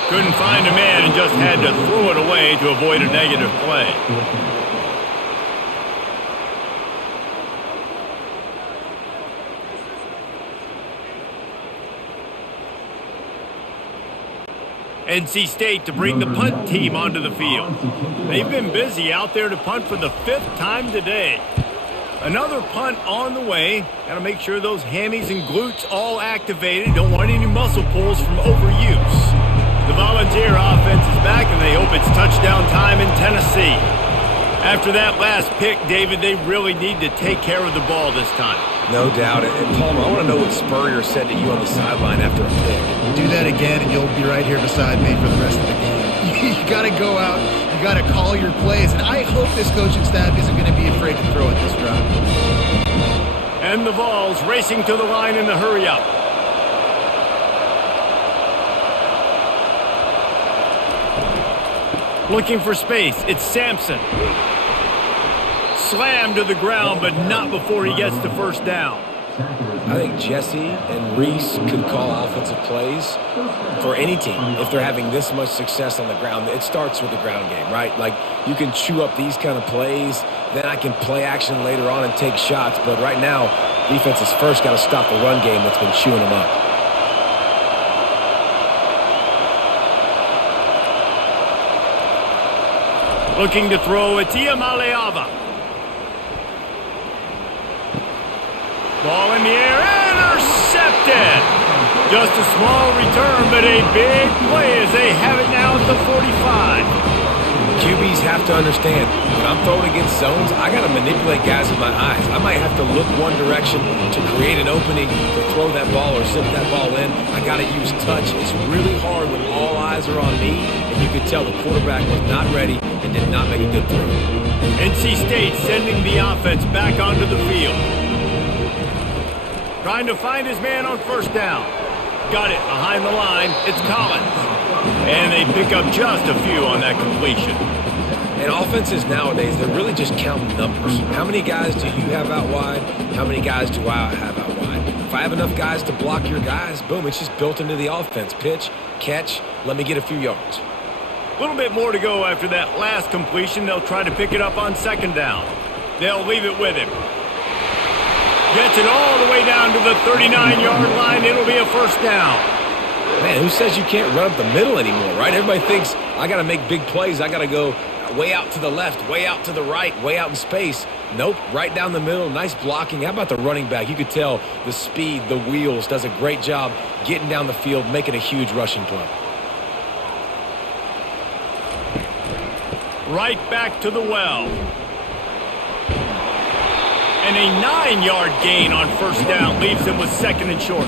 Couldn't find a man and just had to throw it away to avoid a negative play. NC State to bring the punt team onto the field. They've been busy out there to punt for the 5th time today. Another punt on the way. Got to make sure those hammies and glutes all activated. Don't want any muscle pulls from overuse. The Volunteer offense is back, and they hope it's touchdown time in Tennessee. After that last pick, David, they really need to take care of the ball this time. No doubt. And Palmer, I want to know what Spurrier said to you on the sideline after a pick. Do that again, and you'll be right here beside me for the rest of the game. You got to go out. You got to call your plays. And I hope this coaching staff isn't going to be afraid to throw at this drive. And the Vols racing to the line in the hurry-up. Looking for space. It's Sampson. Slammed to the ground, but not before he gets the first down. I think Jesse and Reese could call offensive plays for any team if they're having this much success on the ground. It starts with the ground game, right? Like, you can chew up these kind of plays, then I can play action later on and take shots. But right now, defense has first got to stop the run game that's been chewing them up. Looking to throw, it's Iamaleava. Ball in the air, intercepted. Just a small return, but a big play as they have it now at the 45. QBs have to understand, when I'm throwing against zones, I got to manipulate guys with my eyes. I might have to look one direction to create an opening to throw that ball or zip that ball in. I got to use touch. It's really hard when all eyes are on me, and you could tell the quarterback was not ready and did not make a good throw. NC State sending the offense back onto the field. Trying to find his man on first down. Got it behind the line. It's Collins. And they pick up just a few on that completion. And offenses nowadays, they're really just counting numbers. How many guys do you have out wide? How many guys do I have out wide? If I have enough guys to block your guys, boom, it's just built into the offense. Pitch, catch, let me get a few yards. A little bit more to go after that last completion. They'll try to pick it up on second down. They'll leave it with him. Gets it all the way down to the 39-yard line. It'll be a first down. Man, who says you can't run up the middle anymore, right? Everybody thinks I got to make big plays. I got to go way out to the left, way out to the right, way out in space. Nope, right down the middle. Nice blocking. How about the running back? You could tell the speed, the wheels, does a great job getting down the field, making a huge rushing play. Right back to the well. And a 9-yard gain on first down leaves them with second and short.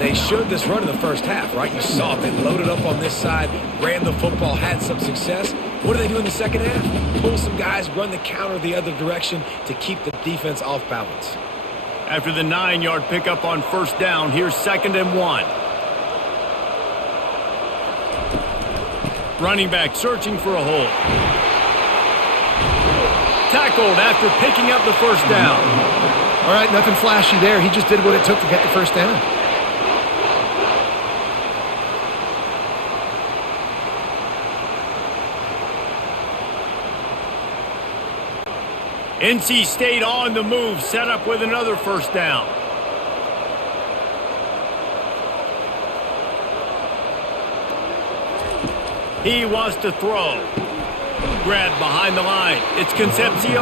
They showed this run in the first half, right? You saw it. They loaded up on this side, ran the football, had some success. What do they do in the second half? Pull some guys, run the counter the other direction to keep the defense off balance. After the 9-yard pickup on first down, here's 2nd and 1. Running back searching for a hole. Tackled after picking up the first down. All right, nothing flashy there. He just did what it took to get the first down. NC State on the move, set up with another first down. He wants to throw. Grabbed behind the line. It's Concepcion.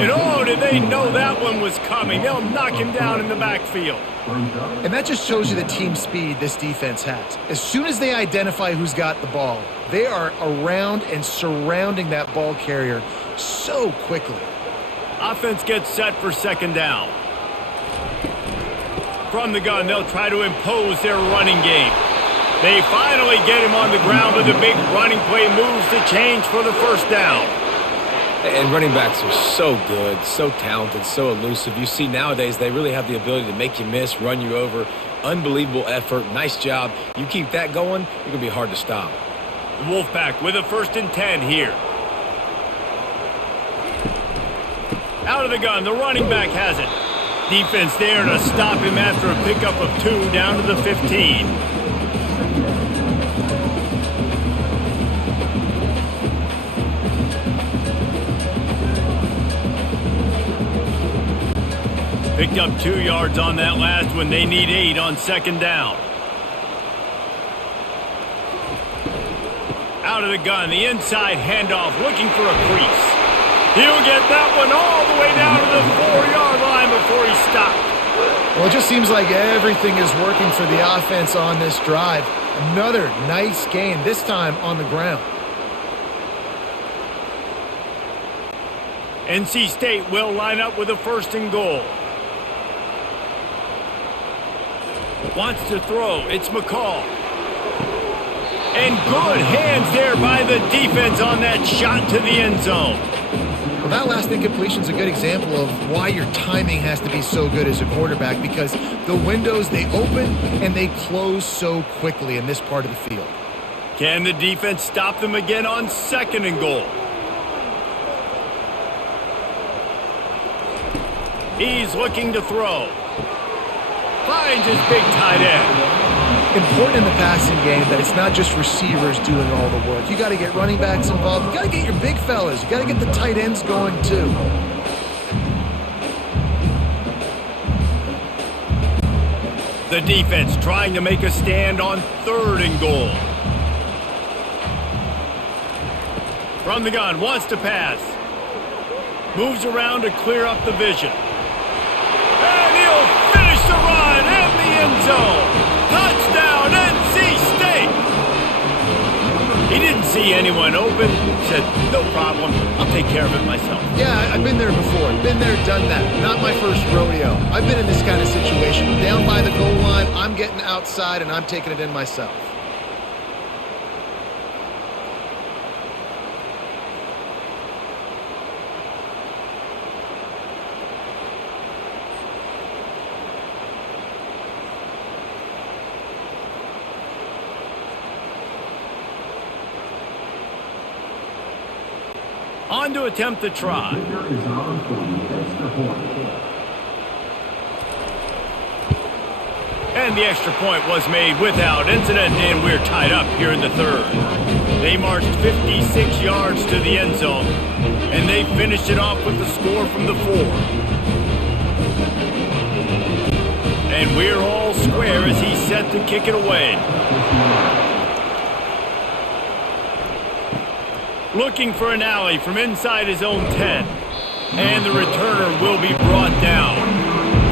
And oh, did they know that one was coming? They'll knock him down in the backfield. And that just shows you the team speed this defense has. As soon as they identify who's got the ball, they are around and surrounding that ball carrier so quickly. Offense gets set for second down. From the gun, they'll try to impose their running game. They finally get him on the ground with a big running play, moves the change for the first down. And running backs are so good, so talented, so elusive. You see nowadays they really have the ability to make you miss, run you over. Unbelievable effort. Nice job. You keep that going, you're going to be hard to stop. The Wolfpack with a 1st and 10 here. Out of the gun, the running back has it. Defense there to stop him after a pickup of 2 down to the 15. Picked up 2 yards on that last one. They need 8 on second down. Out of the gun, the inside handoff, looking for a crease. He'll get that one all the way down to the 4-yard line before he stopped. Well, it just seems like everything is working for the offense on this drive. Another nice gain, this time on the ground. NC State will line up with a 1st and goal. Wants to throw. It's McCall. And good hands there by the defense on that shot to the end zone. Well, that last incompletion is a good example of why your timing has to be so good as a quarterback, because the windows, they open and they close so quickly in this part of the field. Can the defense stop them again on 2nd and goal? He's looking to throw. Finds his big tight end. Important in the passing game that it's not just receivers doing all the work. You got to get running backs involved. You got to get your big fellas. You got to get the tight ends going too. The defense trying to make a stand on 3rd and goal. From the gun, wants to pass. Moves around to clear up the vision. And he'll finish the run in the end zone. Touchdown, NC State! He didn't see anyone open. Said, no problem. I'll take care of it myself. Yeah, I've been there before. Been there, done that. Not my first rodeo. I've been in this kind of situation. Down by the goal line, I'm getting outside and I'm taking it in myself. On to attempt the try. And the extra point was made without incident, and we're tied up here in the third. They marched 56 yards to the end zone, and they finished it off with the score from the 4. And we're all square as he's set to kick it away. Looking for an alley from inside his own 10. And the returner will be brought down.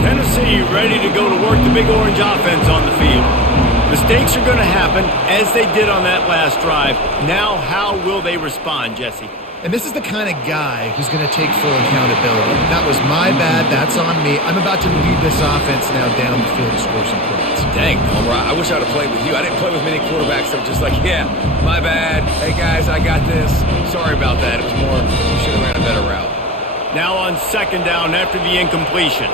Tennessee ready to go to work the Big Orange offense on the field. Mistakes are going to happen as they did on that last drive. Now how will they respond, Jesse? And this is the kind of guy who's going to take full accountability. That was my bad. That's on me. I'm about to lead this offense now down the field to score some points. Dang, Homer, I wish I'd have played with you. I didn't play with many quarterbacks that were just like, yeah, my bad. Hey, guys, I got this. Sorry about that. It was more, you should have ran a better route. Now on second down after the incompletion.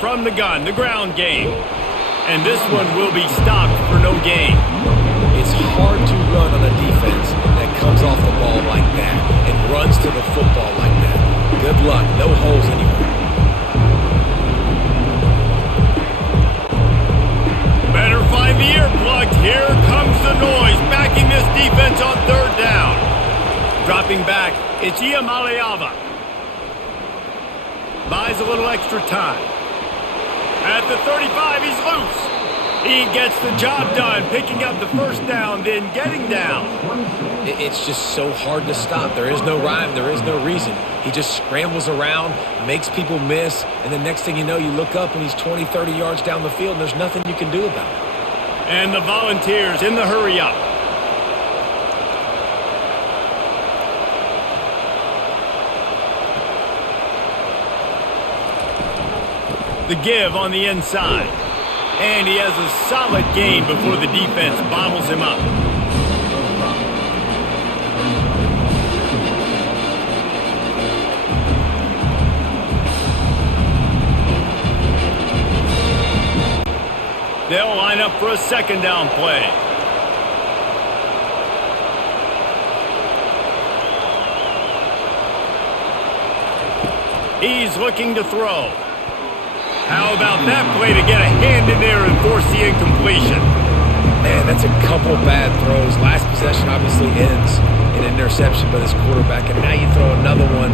From the gun, the ground game. And this one will be stopped for no gain. It's hard to run on a defense that comes off the ball like that and runs to the football like that. Good luck. No holes anywhere. Better find the earplugs. Here comes the noise, backing this defense on third down. Dropping back, it's Iamaleava. Buys a little extra time. At the 35, he's loose. He gets the job done, picking up the first down, then getting down. It's just so hard to stop. There is no rhyme. There is no reason. He just scrambles around, makes people miss, and the next thing you know, you look up and he's 20, 30 yards down the field, and there's nothing you can do about it. And the Volunteers in the hurry-up. The give on the inside. And he has a solid gain before the defense bottles him up. They'll line up for a second down play. He's looking to throw. How about that play to get a hand in there and force the incompletion? Man, that's a couple bad throws. Last possession obviously ends in an interception by this quarterback, and now you throw another one,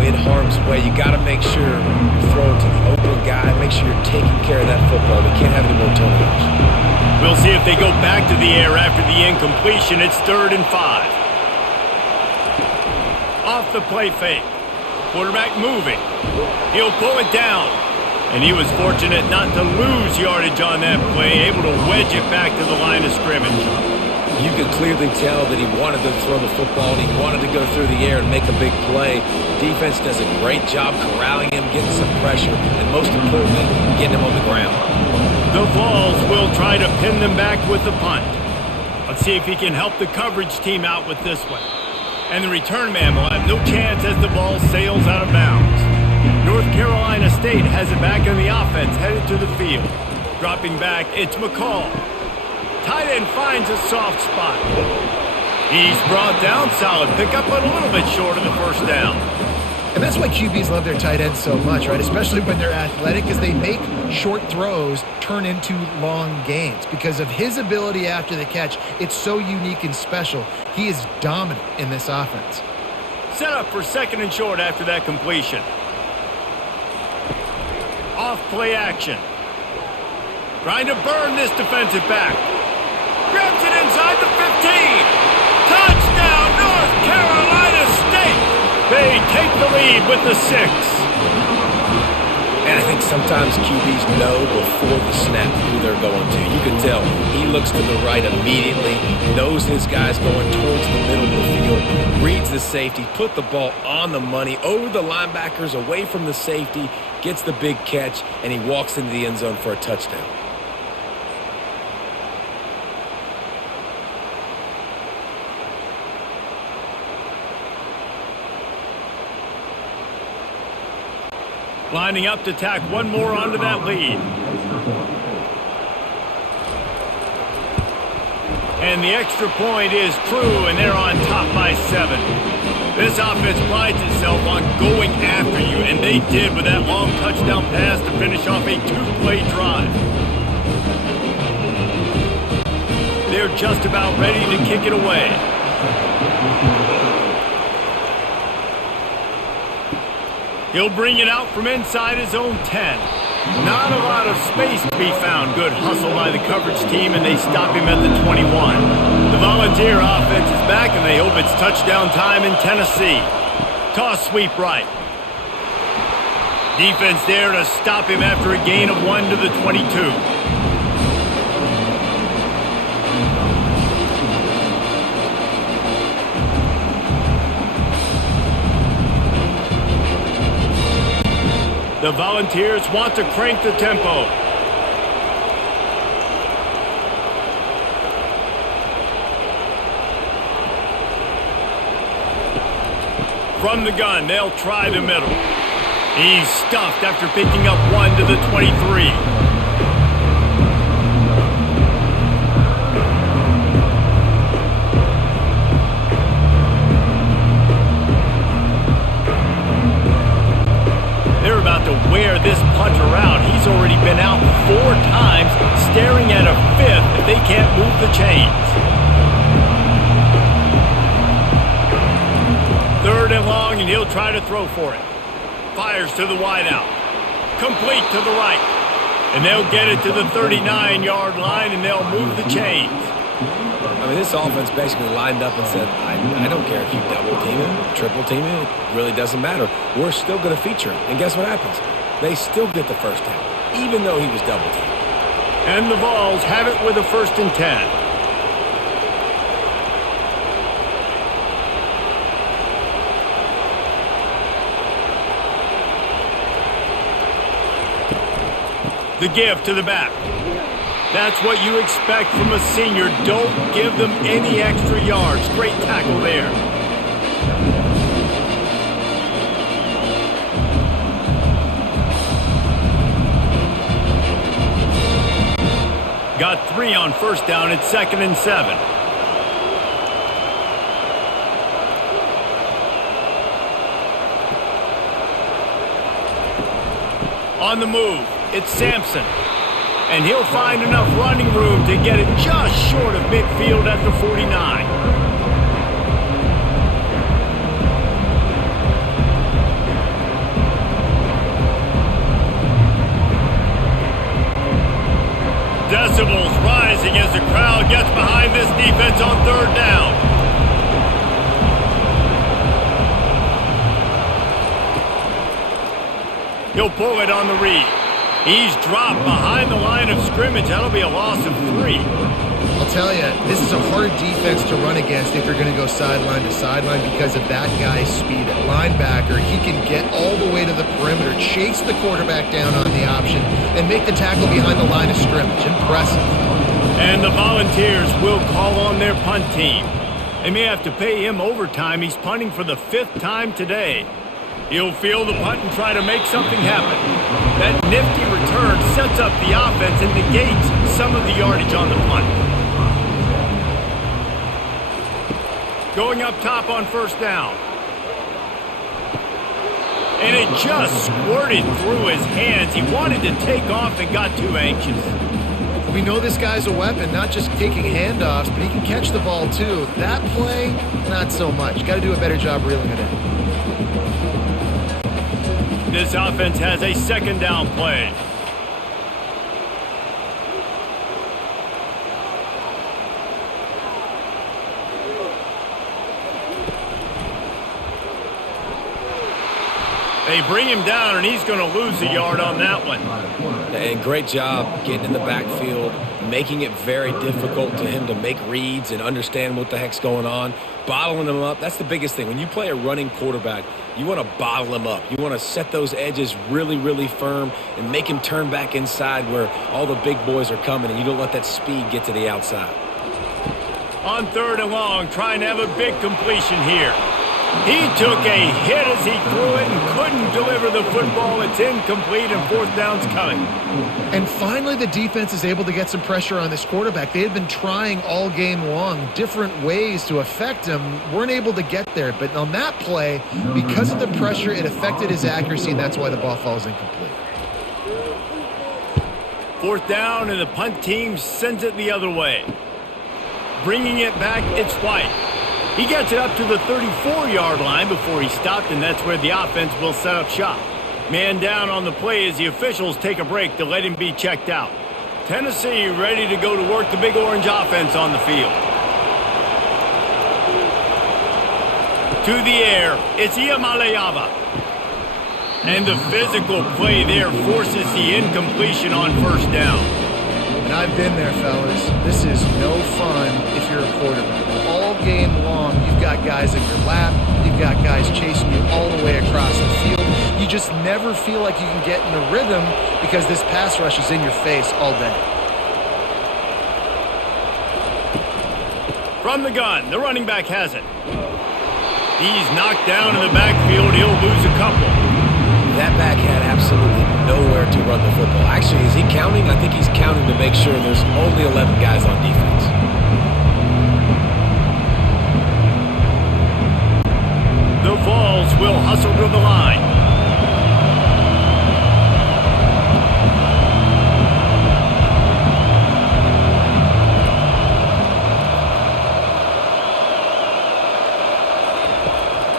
in harm's way. You got to make sure you're throwing to the open guy. Make sure you're taking care of that football. We can't have any more turnovers. We'll see if they go back to the air after the incompletion. It's 3rd and 5. Off the play fake. Quarterback moving. He'll pull it down. And he was fortunate not to lose yardage on that play, able to wedge it back to the line of scrimmage. You could clearly tell that he wanted to throw the football, and he wanted to go through the air and make a big play. Defense does a great job corralling him, getting some pressure, and most importantly, getting him on the ground. The Vols will try to pin them back with the punt. Let's see if he can help the coverage team out with this one. And the return man will have no chance as the ball sails out of bounds. North Carolina State has it back on the offense, headed to the field. Dropping back, it's McCall. Tight end finds a soft spot. He's brought down, solid pickup, but a little bit short of the first down. And that's why QBs love their tight ends so much, right? Especially when they're athletic, because they make short throws turn into long gains. Because of his ability after the catch, it's so unique and special. He is dominant in this offense. Set up for 2nd and short after that completion. Off play action. Trying to burn this defensive back. Grabs it inside the 15. Touchdown, North Carolina State. They take the lead with the 6. And I think sometimes QBs know before the snap who they're going to. You can tell he looks to the right immediately, knows his guy's going towards the middle of the field, reads the safety, put the ball on the money, over the linebackers, away from the safety, gets the big catch, and he walks into the end zone for a touchdown. Lining up to tack one more onto that lead. And the extra point is true, and they're on top by 7. This offense prides itself on going after you, and they did with that long touchdown pass to finish off a 2-play drive. They're just about ready to kick it away. He'll bring it out from inside his own 10. Not a lot of space to be found. Good hustle by the coverage team, and they stop him at the 21. The Volunteer offense is back, and they hope it's touchdown time in Tennessee. Toss sweep right. Defense there to stop him after a gain of 1 to the 22. The Volunteers want to crank the tempo. From the gun, they'll try the middle. He's stuffed after picking up 1 to the 23. To wear this punter out. He's already been out 4 times, staring at a 5th if they can't move the chains. 3rd and long, and he'll try to throw for it. Fires to the wideout. Complete to the right. And they'll get it to the 39-yard line, and they'll move the chains. I mean, this offense basically lined up and said, I don't care if you double team him, triple team him, it really doesn't matter. We're still going to feature him. And guess what happens? They still get the first down, even though he was double teamed. And the Vols have it with a 1st and 10. The give to the back. That's what you expect from a senior. Don't give them any extra yards. Great tackle there. Got 3 on 1st down. It's 2nd and 7. On the move, it's Sampson. And he'll find enough running room to get it just short of midfield at the 49. Decibels rising as the crowd gets behind this defense on 3rd down. He'll pull it on the read. He's dropped behind the line of scrimmage. That'll be a loss of 3. I'll tell you, this is a hard defense to run against if you're going to go sideline to sideline because of that guy's speed at linebacker. He can get all the way to the perimeter, chase the quarterback down on the option, and make the tackle behind the line of scrimmage. Impressive. And the Volunteers will call on their punt team. They may have to pay him overtime. He's punting for the 5th time today. He'll field the punt and try to make something happen. That nifty return sets up the offense and negates some of the yardage on the punt. Going up top on 1st down. And it just squirted through his hands. He wanted to take off and got too anxious. We know this guy's a weapon, not just taking handoffs, but he can catch the ball too. That play, not so much. Got to do a better job reeling it in. This offense has a 2nd down play. They bring him down, and he's going to lose a yard on that one. And great job getting in the backfield, making it very difficult to him to make reads and understand what the heck's going on. Bottling him up, that's the biggest thing. When you play a running quarterback, you want to bottle him up. You want to set those edges really, really firm and make him turn back inside where all the big boys are coming, and you don't let that speed get to the outside. On 3rd and long, trying to have a big completion here. He took a hit as he threw it and couldn't deliver the football. It's incomplete and fourth down's coming. And finally, the defense is able to get some pressure on this quarterback. They had been trying all game long different ways to affect him. Weren't able to get there. But on that play, because of the pressure, it affected his accuracy, and that's why the ball falls incomplete. Fourth down, and the punt team sends it the other way. Bringing it back, it's White. He gets it up to the 34-yard line before he stopped, and that's where the offense will set up shop. Man down on the play as the officials take a break to let him be checked out. Tennessee ready to go to work the Big Orange offense on the field. To the air, it's Iamaleava. And the physical play there forces the incompletion on first down. And I've been there, fellas. This is no fun if you're a quarterback. All game long, you've got guys in your lap. You've got guys chasing you all the way across the field. You just never feel like you can get in the rhythm because this pass rush is in your face all day. From the gun, the running back has it. He's knocked down in the backfield. He'll lose a couple. That back had absolutely nowhere to run the football. Actually, is he counting? I think he's counting to make sure there's only 11 guys on defense. The Vols will hustle to the line.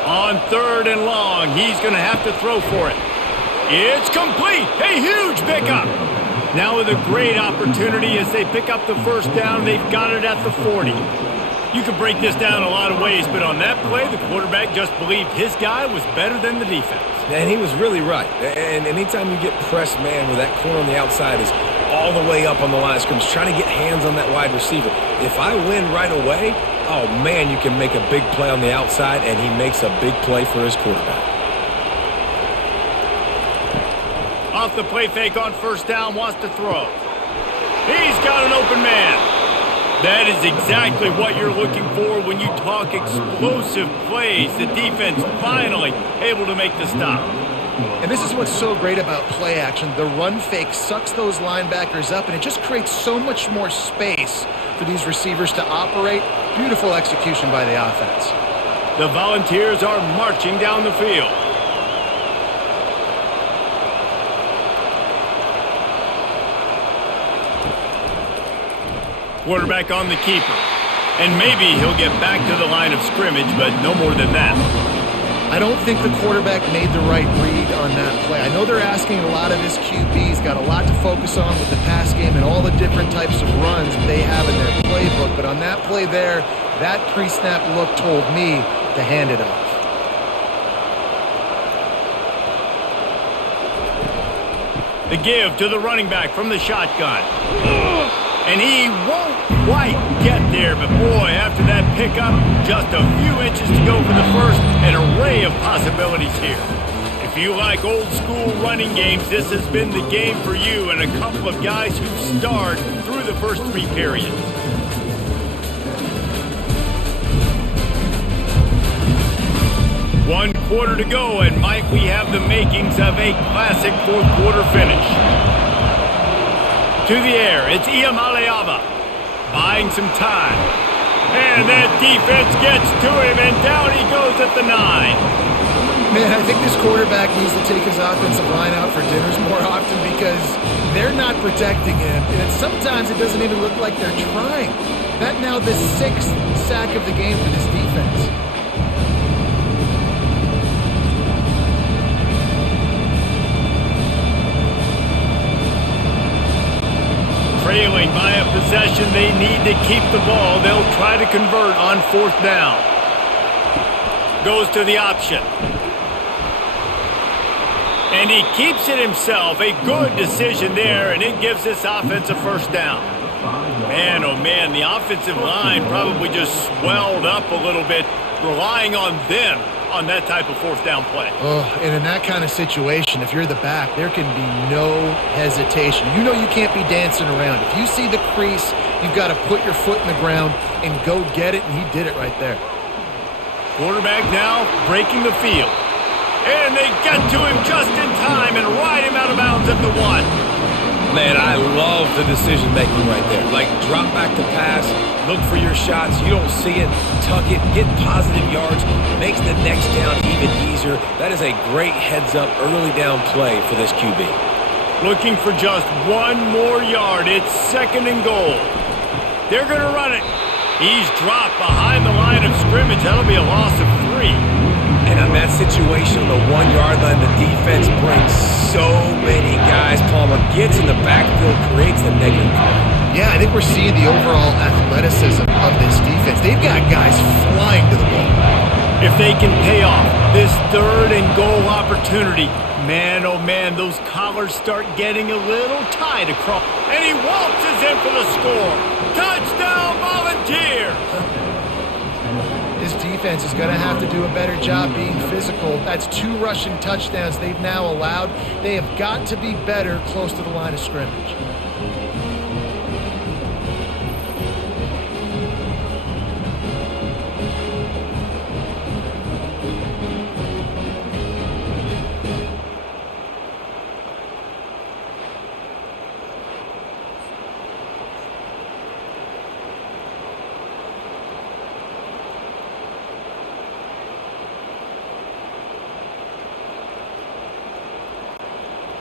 On third and long, he's going to have to throw for it. It's complete. A huge pickup. Now with a great opportunity as they pick up the first down, they've got it at the 40. You can break this down a lot of ways, but on that play, the quarterback just believed his guy was better than the defense. And he was really right. And anytime you get pressed man where that corner on the outside is all the way up on the line of scrimmage, trying to get hands on that wide receiver. If I win right away, oh man, you can make a big play on the outside, and he makes a big play for his quarterback. Off the play fake on first down, wants to throw. He's got an open man. That is exactly what you're looking for when you talk explosive plays. The defense finally able to make the stop. And this is what's so great about play action. The run fake sucks those linebackers up, and it just creates so much more space for these receivers to operate. Beautiful execution by the offense. The Volunteers are marching down the field. Quarterback on the keeper. And maybe he'll get back to the line of scrimmage, but no more than that. I don't think the quarterback made the right read on that play. I know they're asking a lot of his QB. He's got a lot to focus on with the pass game and all the different types of runs that they have in their playbook. But on that play there, that pre-snap look told me to hand it off. The give to the running back from the shotgun. And he won't quite get there, but boy, after that pickup, just a few inches to go for the first, an array of possibilities here. If you like old school running games, this has been the game for you and a couple of guys who starred through the first three periods. One quarter to go, and might we have the makings of a classic fourth quarter finish. To the air, it's Iamaleava, buying some time. And that defense gets to him, and down he goes at the 9. Man, I think this quarterback needs to take his offensive line out for dinners more often because they're not protecting him. And sometimes it doesn't even look like they're trying. That now the 6th sack of the game for this defense. Trailing by a possession, they need to keep the ball. They'll try to convert on fourth down. Goes to the option. And he keeps it himself. A good decision there, and it gives this offense a first down. Man, oh man, the offensive line probably just swelled up a little bit, relying on them on that type of fourth down play. Oh, and in that kind of situation, if you're the back, there can be no hesitation. You know you can't be dancing around. If you see the crease, you've got to put your foot in the ground and go get it, and he did it right there. Quarterback now breaking the field. And they get to him just in time and ride him out of bounds at the 1. Man, I love the decision-making right there. Like, drop back to pass, look for your shots. You don't see it, tuck it, get positive yards, makes the next down even easier. That is a great heads-up early down play for this QB. Looking for just 1 more yard. It's 2nd and goal. They're going to run it. He's dropped behind the line of scrimmage. That'll be a loss of 3. And on that situation, on the 1-yard line, the defense brings so many guys. Palmer gets in the backfield, creates the negative play. Yeah, I think we're seeing the overall athleticism of this defense. They've got guys flying to the ball. If they can pay off this 3rd and goal opportunity, man, oh man, those collars start getting a little tight across. And he waltzes in for the score. Touchdown, Volunteers! This defense is going to have to do a better job being physical. That's 2 rushing touchdowns they've now allowed. They have got to be better close to the line of scrimmage.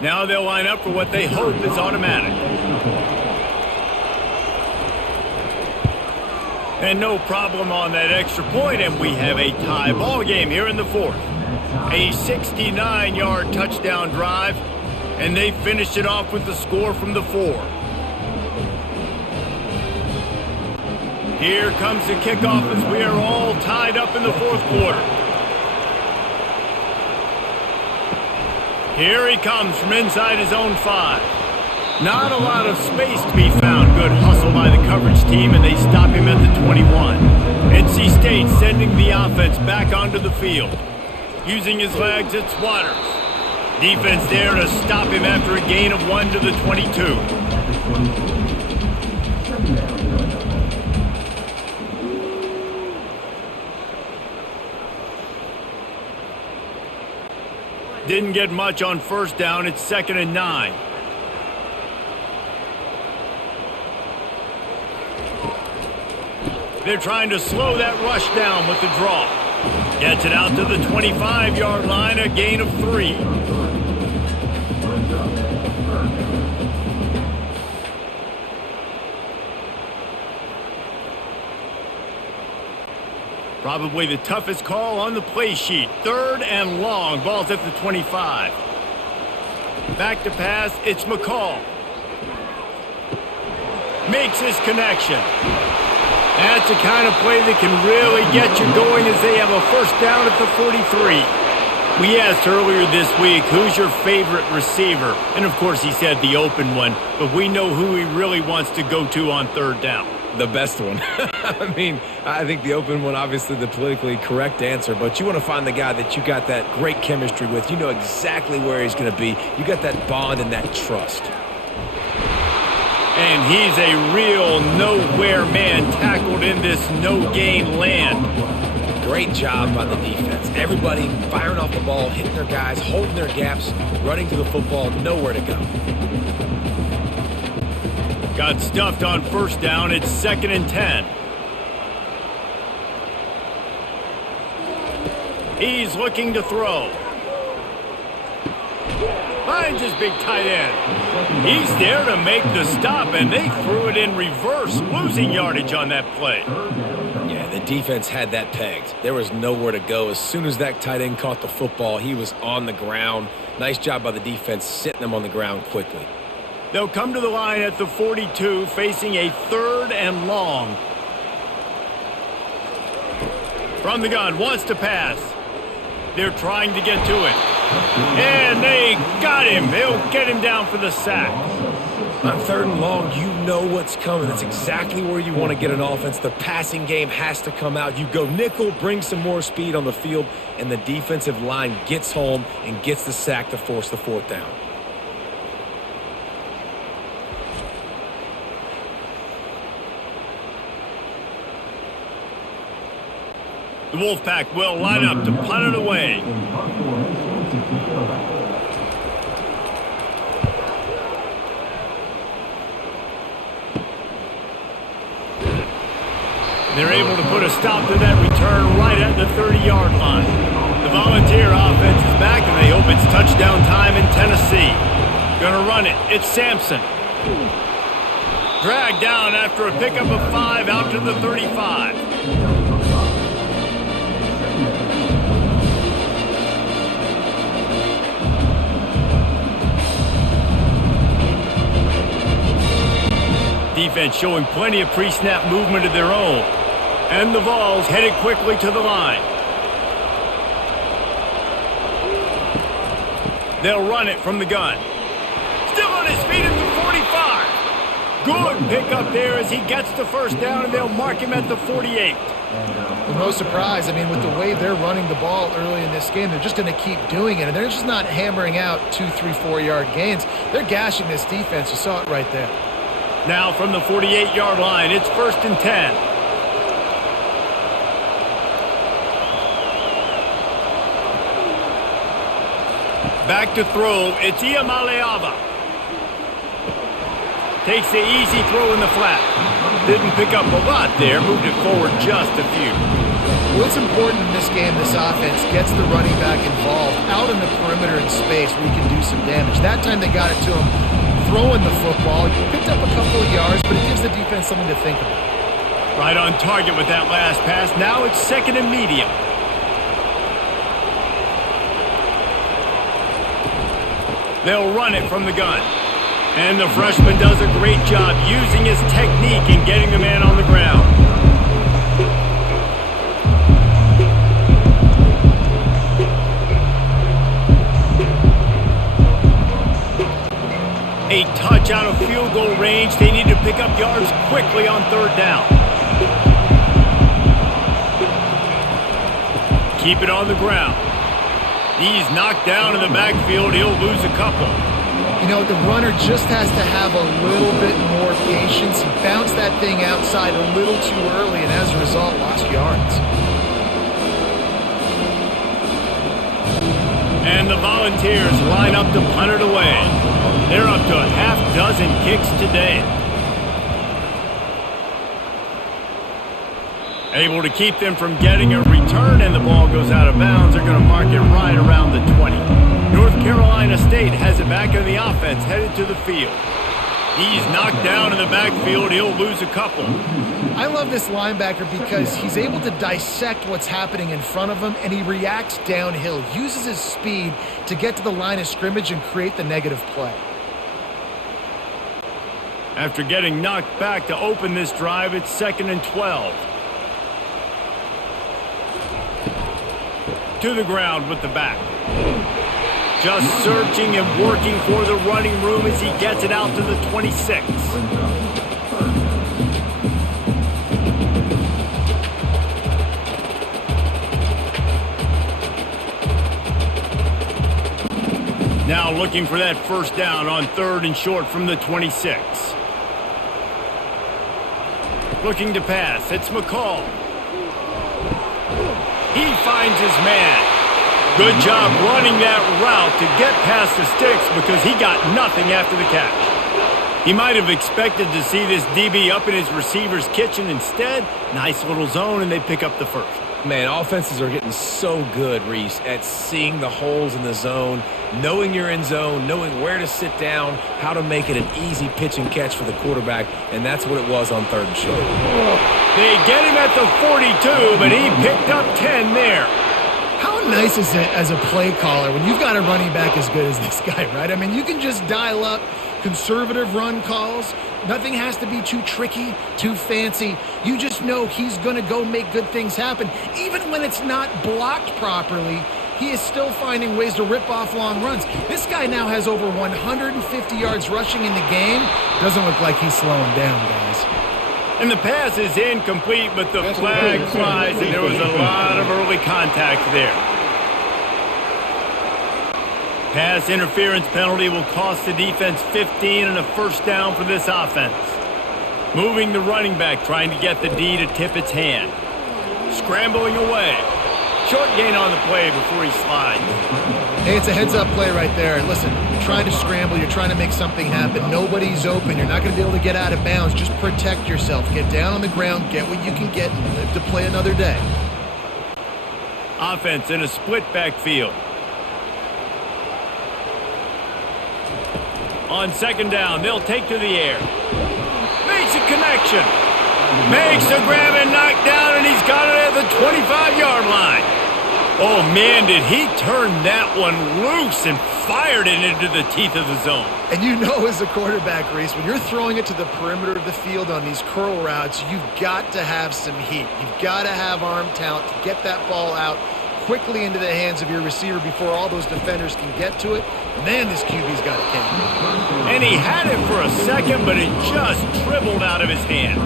Now they'll line up for what they hope is automatic. And no problem on that extra point, and we have a tie ball game here in the 4th. A 69-yard touchdown drive, and they finished it off with the score from the 4. Here comes the kickoff as we are all tied up in the 4th quarter. Here he comes from inside his own 5. Not a lot of space to be found. Good hustle by the coverage team, and they stop him at the 21. NC State sending the offense back onto the field. Using his legs, it's Waters. Defense there to stop him after a gain of 1 to the 22. Didn't get much on 1st down. It's 2nd and 9. They're trying to slow that rush down with the draw. Gets it out to the 25-yard line, a gain of 3. Probably the toughest call on the play sheet. 3rd and long. Ball's at the 25. Back to pass. It's McCall. Makes his connection. That's the kind of play that can really get you going as they have a 1st down at the 43. We asked earlier this week, who's your favorite receiver? And, of course, he said the open one. But we know who he really wants to go to on 3rd down. The best one. I mean, I think the open one, obviously the politically correct answer, but you want to find the guy that you got that great chemistry with. You know exactly where he's going to be. You got that bond and that trust. And he's a real nowhere man tackled in this no-gain land. Great job by the defense. Everybody firing off the ball, hitting their guys, holding their gaps, running to the football, nowhere to go. Got stuffed on 1st down. It's 2nd and 10. He's looking to throw. Finds his big tight end. He's there to make the stop, and they threw it in reverse, losing yardage on that play. Yeah, the defense had that pegged. There was nowhere to go. As soon as that tight end caught the football, he was on the ground. Nice job by the defense sitting him on the ground quickly. They'll come to the line at the 42, facing a 3rd and long. From the gun, wants to pass. They're trying to get to it. And they got him. They'll get him down for the sack. On 3rd and long, you know what's coming. That's exactly where you want to get an offense. The passing game has to come out. You go nickel, bring some more speed on the field, and the defensive line gets home and gets the sack to force the 4th down. The Wolfpack will line up to punt it away. They're able to put a stop to that return right at the 30-yard line. The Volunteer offense is back, and they hope it's touchdown time in Tennessee. Gonna run it. It's Sampson. Dragged down after a pickup of 5 out to the 35. Defense showing plenty of pre-snap movement of their own. And the Vols headed quickly to the line. They'll run it from the gun. Still on his feet at the 45. Good pickup there as he gets the first down, and they'll mark him at the 48. Well, no surprise. I mean, with the way they're running the ball early in this game, they're just going to keep doing it. And they're just not hammering out 2, 3, 4-yard gains. They're gashing this defense. You saw it right there. Now from the 48-yard line, it's 1st and 10. Back to throw, it's Iamaleava. Takes the easy throw in the flat. Didn't pick up a lot there, moved it forward just a few. What's important in this game, this offense gets the running back involved out in the perimeter in space where he can do some damage. That time they got it to him throwing the football. He picked up a couple of yards, but it gives the defense something to think about. Right on target with that last pass. Now it's 2nd and medium. They'll run it from the gun. And the freshman does a great job using his technique and getting the man on the ground. A touch out of field goal range. They need to pick up yards quickly on 3rd down. Keep it on the ground. He's knocked down in the backfield. He'll lose a couple. You know, the runner just has to have a little bit more patience. He bounced that thing outside a little too early, and as a result, lost yards. And the Volunteers line up to punt it away. They're up to a half dozen kicks today. Able to keep them from getting a return, and the ball goes out of bounds. They're going to mark it right around the 20. North Carolina State has it back in the offense, headed to the field. He's knocked down in the backfield. He'll lose a couple. I love this linebacker because he's able to dissect what's happening in front of him, and he reacts downhill, uses his speed to get to the line of scrimmage and create the negative play. After getting knocked back to open this drive, it's 2nd and 12. To the ground with the back. Just searching and working for the running room as he gets it out to the 26. Now looking for that first down on 3rd and short from the 26. Looking to pass, it's McCall. He finds his man. Good job running that route to get past the sticks because he got nothing after the catch. He might have expected to see this DB up in his receiver's kitchen. Instead, nice little zone, and they pick up the first. Man, offenses are getting so good, Reese, at seeing the holes in the zone, knowing you're in zone, knowing where to sit down, how to make it an easy pitch and catch for the quarterback, and that's what it was on 3rd and short. They get him at the 42, but he picked up 10 there. How nice is it as a play caller when you've got a running back as good as this guy, right? I mean, you can just dial up conservative run calls. Nothing has to be too tricky, too fancy. You just know he's going to go make good things happen. Even when it's not blocked properly, he is still finding ways to rip off long runs. This guy now has over 150 yards rushing in the game. Doesn't look like he's slowing down, guys. And the pass is incomplete, but the flag flies, and there was a lot of early contact there. Pass interference penalty will cost the defense 15 and a first down for this offense. Moving the running back, trying to get the D to tip its hand. Scrambling away. Short gain on the play before he slides. Hey, it's a heads-up play right there. Listen, you're trying to scramble. You're trying to make something happen. Nobody's open. You're not going to be able to get out of bounds. Just protect yourself. Get down on the ground. Get what you can get and live to play another day. Offense in a split backfield. On second down, they'll take to the air. Makes a connection. Makes a grab and knock down, and he's got it at the 25-yard line. Oh, man, did he turn that one loose and fired it into the teeth of the zone. And you know as a quarterback, Reese, when you're throwing it to the perimeter of the field on these curl routes, you've got to have some heat. You've got to have arm talent to get that ball out quickly into the hands of your receiver before all those defenders can get to it. Man, this QB's got a cane. And he had it for a second, but it just dribbled out of his hands.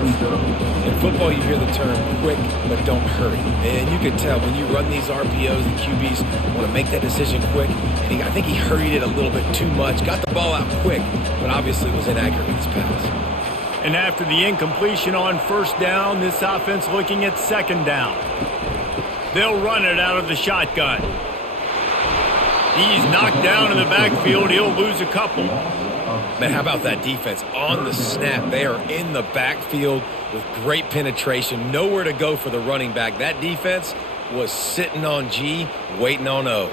In football, you hear the term quick, but don't hurry. And you can tell when you run these RPOs, the QBs want to make that decision quick. And I think he hurried it a little bit too much. Got the ball out quick, but obviously was inaccurate with his pass. And after the incompletion on first down, this offense looking at second down. They'll run it out of the shotgun. He's knocked down in the backfield. He'll lose a couple. Man, how about that defense? On the snap, they are in the backfield with great penetration. Nowhere to go for the running back. That defense was sitting on G, waiting on O.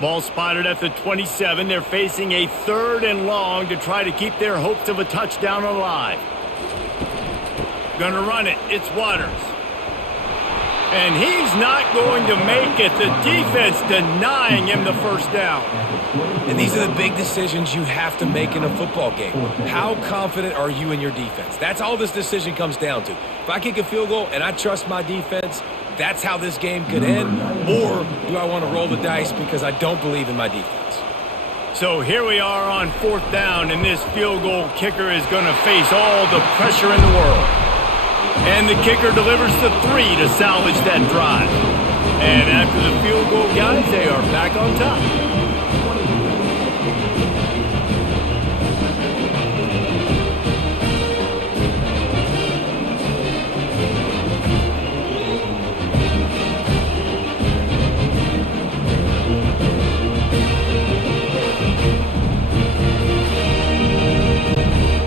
Ball spotted at the 27. They're facing a 3rd and long to try to keep their hopes of a touchdown alive. Gonna run it. It's Waters. And he's not going to make it. The defense denying him the first down. And these are the big decisions you have to make in a football game. How confident are you in your defense? That's all this decision comes down to. If I kick a field goal and I trust my defense, that's how this game could end. Or do I want to roll the dice because I don't believe in my defense? So here we are on 4th down, and this field goal kicker is going to face all the pressure in the world. And the kicker delivers the 3 to salvage that drive. And after the field goal, guys, they are back on top.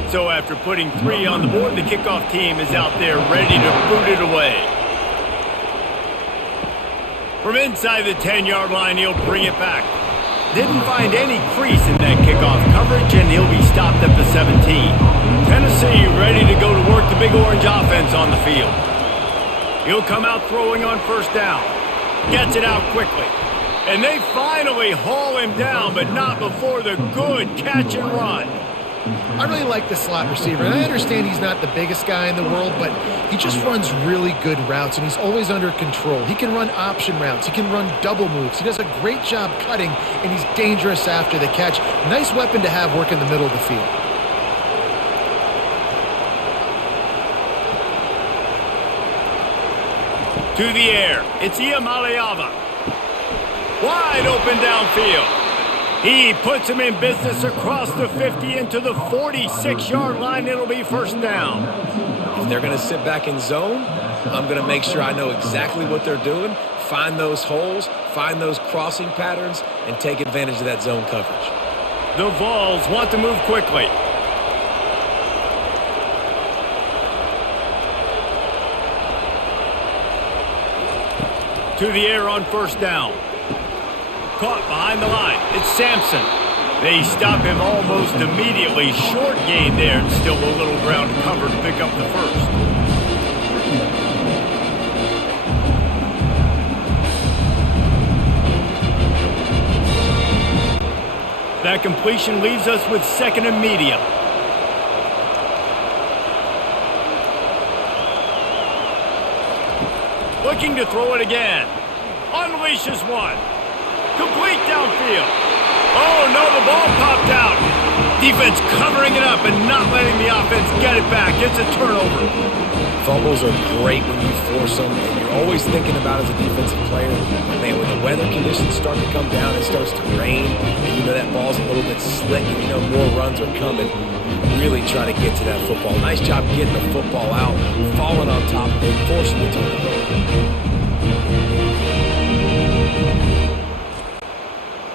So after putting 3 on the board, the kickoff team is out there ready to boot it away. From inside the 10-yard line, he'll bring it back. Didn't find any crease in that kickoff coverage, and he'll be stopped at the 17. Tennessee ready to go to work the Big Orange offense on the field. He'll come out throwing on first down. Gets it out quickly. And they finally haul him down, but not before the good catch and run. I really like the slot receiver, and I understand he's not the biggest guy in the world, but he just runs really good routes, and he's always under control. He can run option routes. He can run double moves. He does a great job cutting, and he's dangerous after the catch. Nice weapon to have work in the middle of the field. To the air, it's Iamaleava. Wide open downfield. He puts him in business across the 50 into the 46-yard line. It'll be first down. If they're going to sit back in zone, I'm going to make sure I know exactly what they're doing, find those holes, find those crossing patterns, and take advantage of that zone coverage. The Vols want to move quickly. To the air on first down. Caught behind the line. It's Sampson. They stop him almost immediately. Short gain there, and still a little ground cover to pick up the first. That completion leaves us with 2nd and medium. Looking to throw it again. Unleashes one. Complete downfield. Oh, no, the ball popped out. Defense covering it up and not letting the offense get it back. It's a turnover. Fumbles are great when you force them, and you're always thinking about as a defensive player, man, when the weather conditions start to come down, it starts to rain, and you know that ball's a little bit slick, and you know more runs are coming. really trying to get to that football. Nice job getting the football out, falling on top of it, forcing the turnover.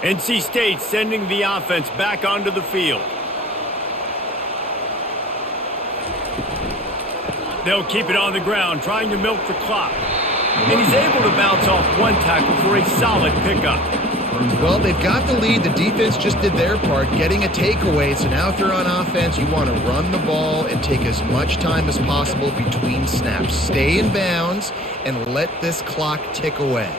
NC State sending the offense back onto the field. They'll keep it on the ground, trying to milk the clock. And he's able to bounce off one tackle for a solid pickup. Well, they've got the lead. The defense just did their part, getting a takeaway. So now if you're on offense, you want to run the ball and take as much time as possible between snaps. Stay in bounds and let this clock tick away.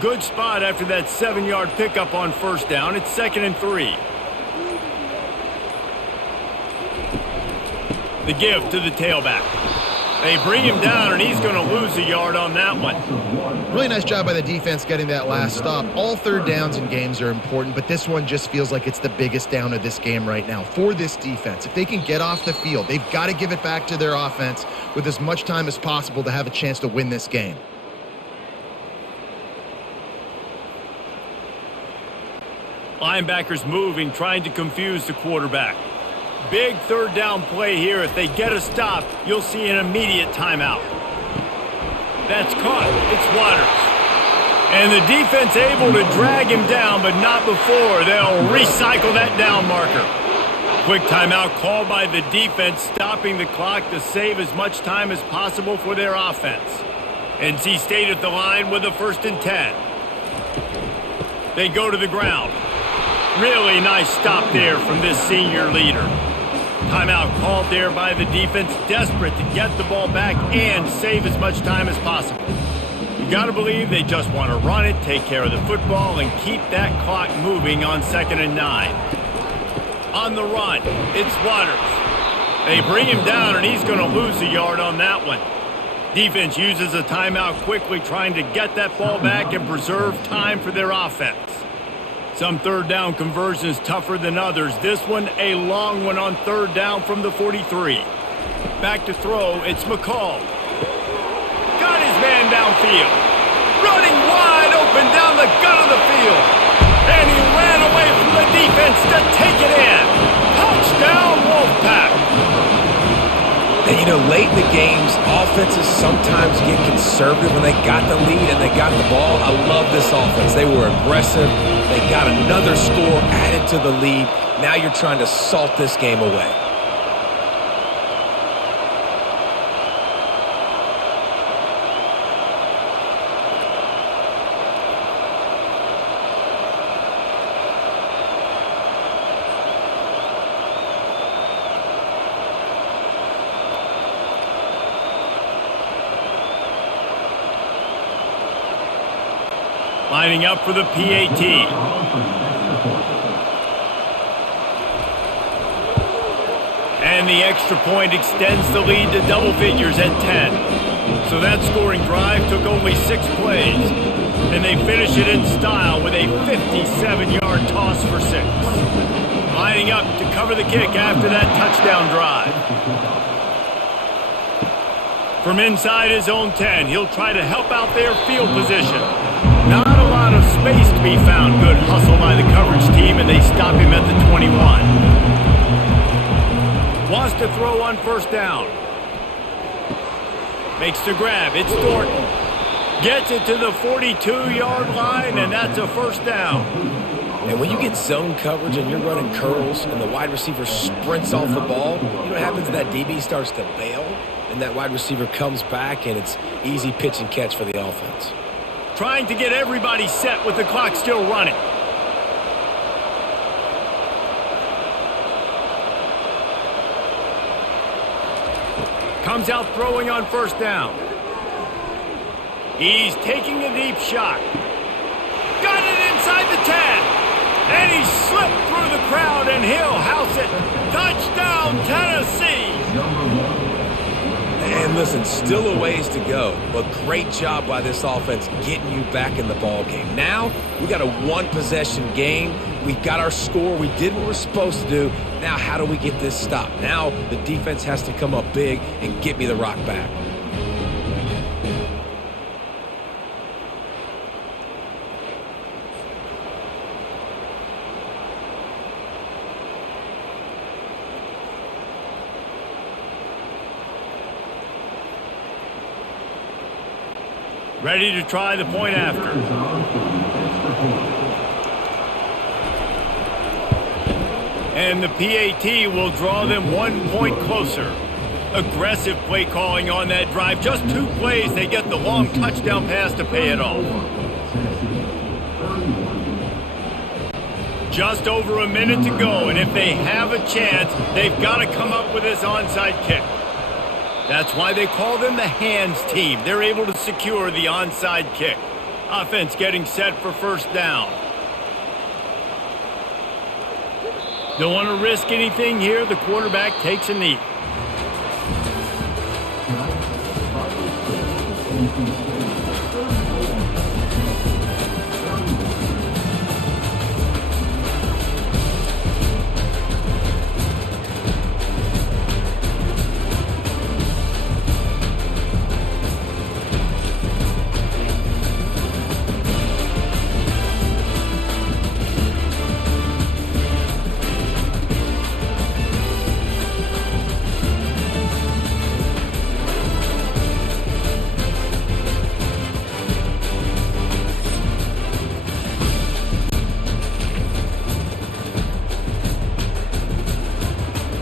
Good spot after that 7-yard pickup on first down. It's 2nd and 3. The give to the tailback. They bring him down, and he's going to lose a yard on that one. Really nice job by the defense getting that last stop. All third downs in games are important, but this one just feels like it's the biggest down of this game right now for this defense. If they can get off the field, they've got to give it back to their offense with as much time as possible to have a chance to win this game. Linebackers moving, trying to confuse the quarterback. Big third down play here. If they get a stop, you'll see an immediate timeout. That's caught. It's Waters. And the defense able to drag him down, but not before. They'll recycle that down marker. Quick timeout called by the defense, stopping the clock to save as much time as possible for their offense. NC State at the line with a 1st and 10. They go to the ground. Really nice stop there from this senior leader. Timeout called there by the defense, desperate to get the ball back and save as much time as possible. You got to believe they just want to run it, take care of the football, and keep that clock moving on 2nd and 9. On the run, it's Waters. They bring him down, and he's going to lose a yard on that one. Defense uses a timeout quickly, trying to get that ball back and preserve time for their offense. Some third down conversions tougher than others. This one a long one on third down from the 43. Back to throw, it's McCall. Got his man downfield. Running wide open down the gut of the field. And he ran away from the defense to take it in. Touchdown, Wolfpack. And, you know, late in the games, offenses sometimes get conservative when they got the lead and they got the ball. I love this offense. They were aggressive. They got another score added to the lead. Now you're trying to salt this game away. Lining up for the PAT. And the extra point extends the lead to double figures at 10. So that scoring drive took only 6 plays. And they finish it in style with a 57-yard toss for 6. Lining up to cover the kick after that touchdown drive. From inside his own 10, he'll try to help out their field position. Not a lot of space to be found. Good hustle by the coverage team, and they stop him at the 21. Wants to throw on first down. Makes the grab. It's Thornton. Gets it to the 42-yard line, and that's a first down. And when you get zone coverage and you're running curls and the wide receiver sprints off the ball, you know what happens? That DB starts to bail, and that wide receiver comes back, and it's easy pitch and catch for the offense. Trying to get everybody set with the clock still running. Comes out throwing on first down. He's taking a deep shot. Got it inside the 10. And he slipped through the crowd, and he'll house it. Touchdown, Tennessee. And listen, still a ways to go, but great job by this offense getting you back in the ball game. Now, we got a one-possession game. We got our score. We did what we're supposed to do. Now, how do we get this stopped? Now, the defense has to come up big and get me the rock back. Ready to try the point after. And the PAT will draw them 1 point closer. Aggressive play calling on that drive. Just 2 plays, they get the long touchdown pass to pay it off. Just over a minute to go, and if they have a chance, they've got to come up with this onside kick. That's why they call them the hands team. They're able to secure the onside kick. Offense getting set for first down. Don't want to risk anything here. The quarterback takes a knee.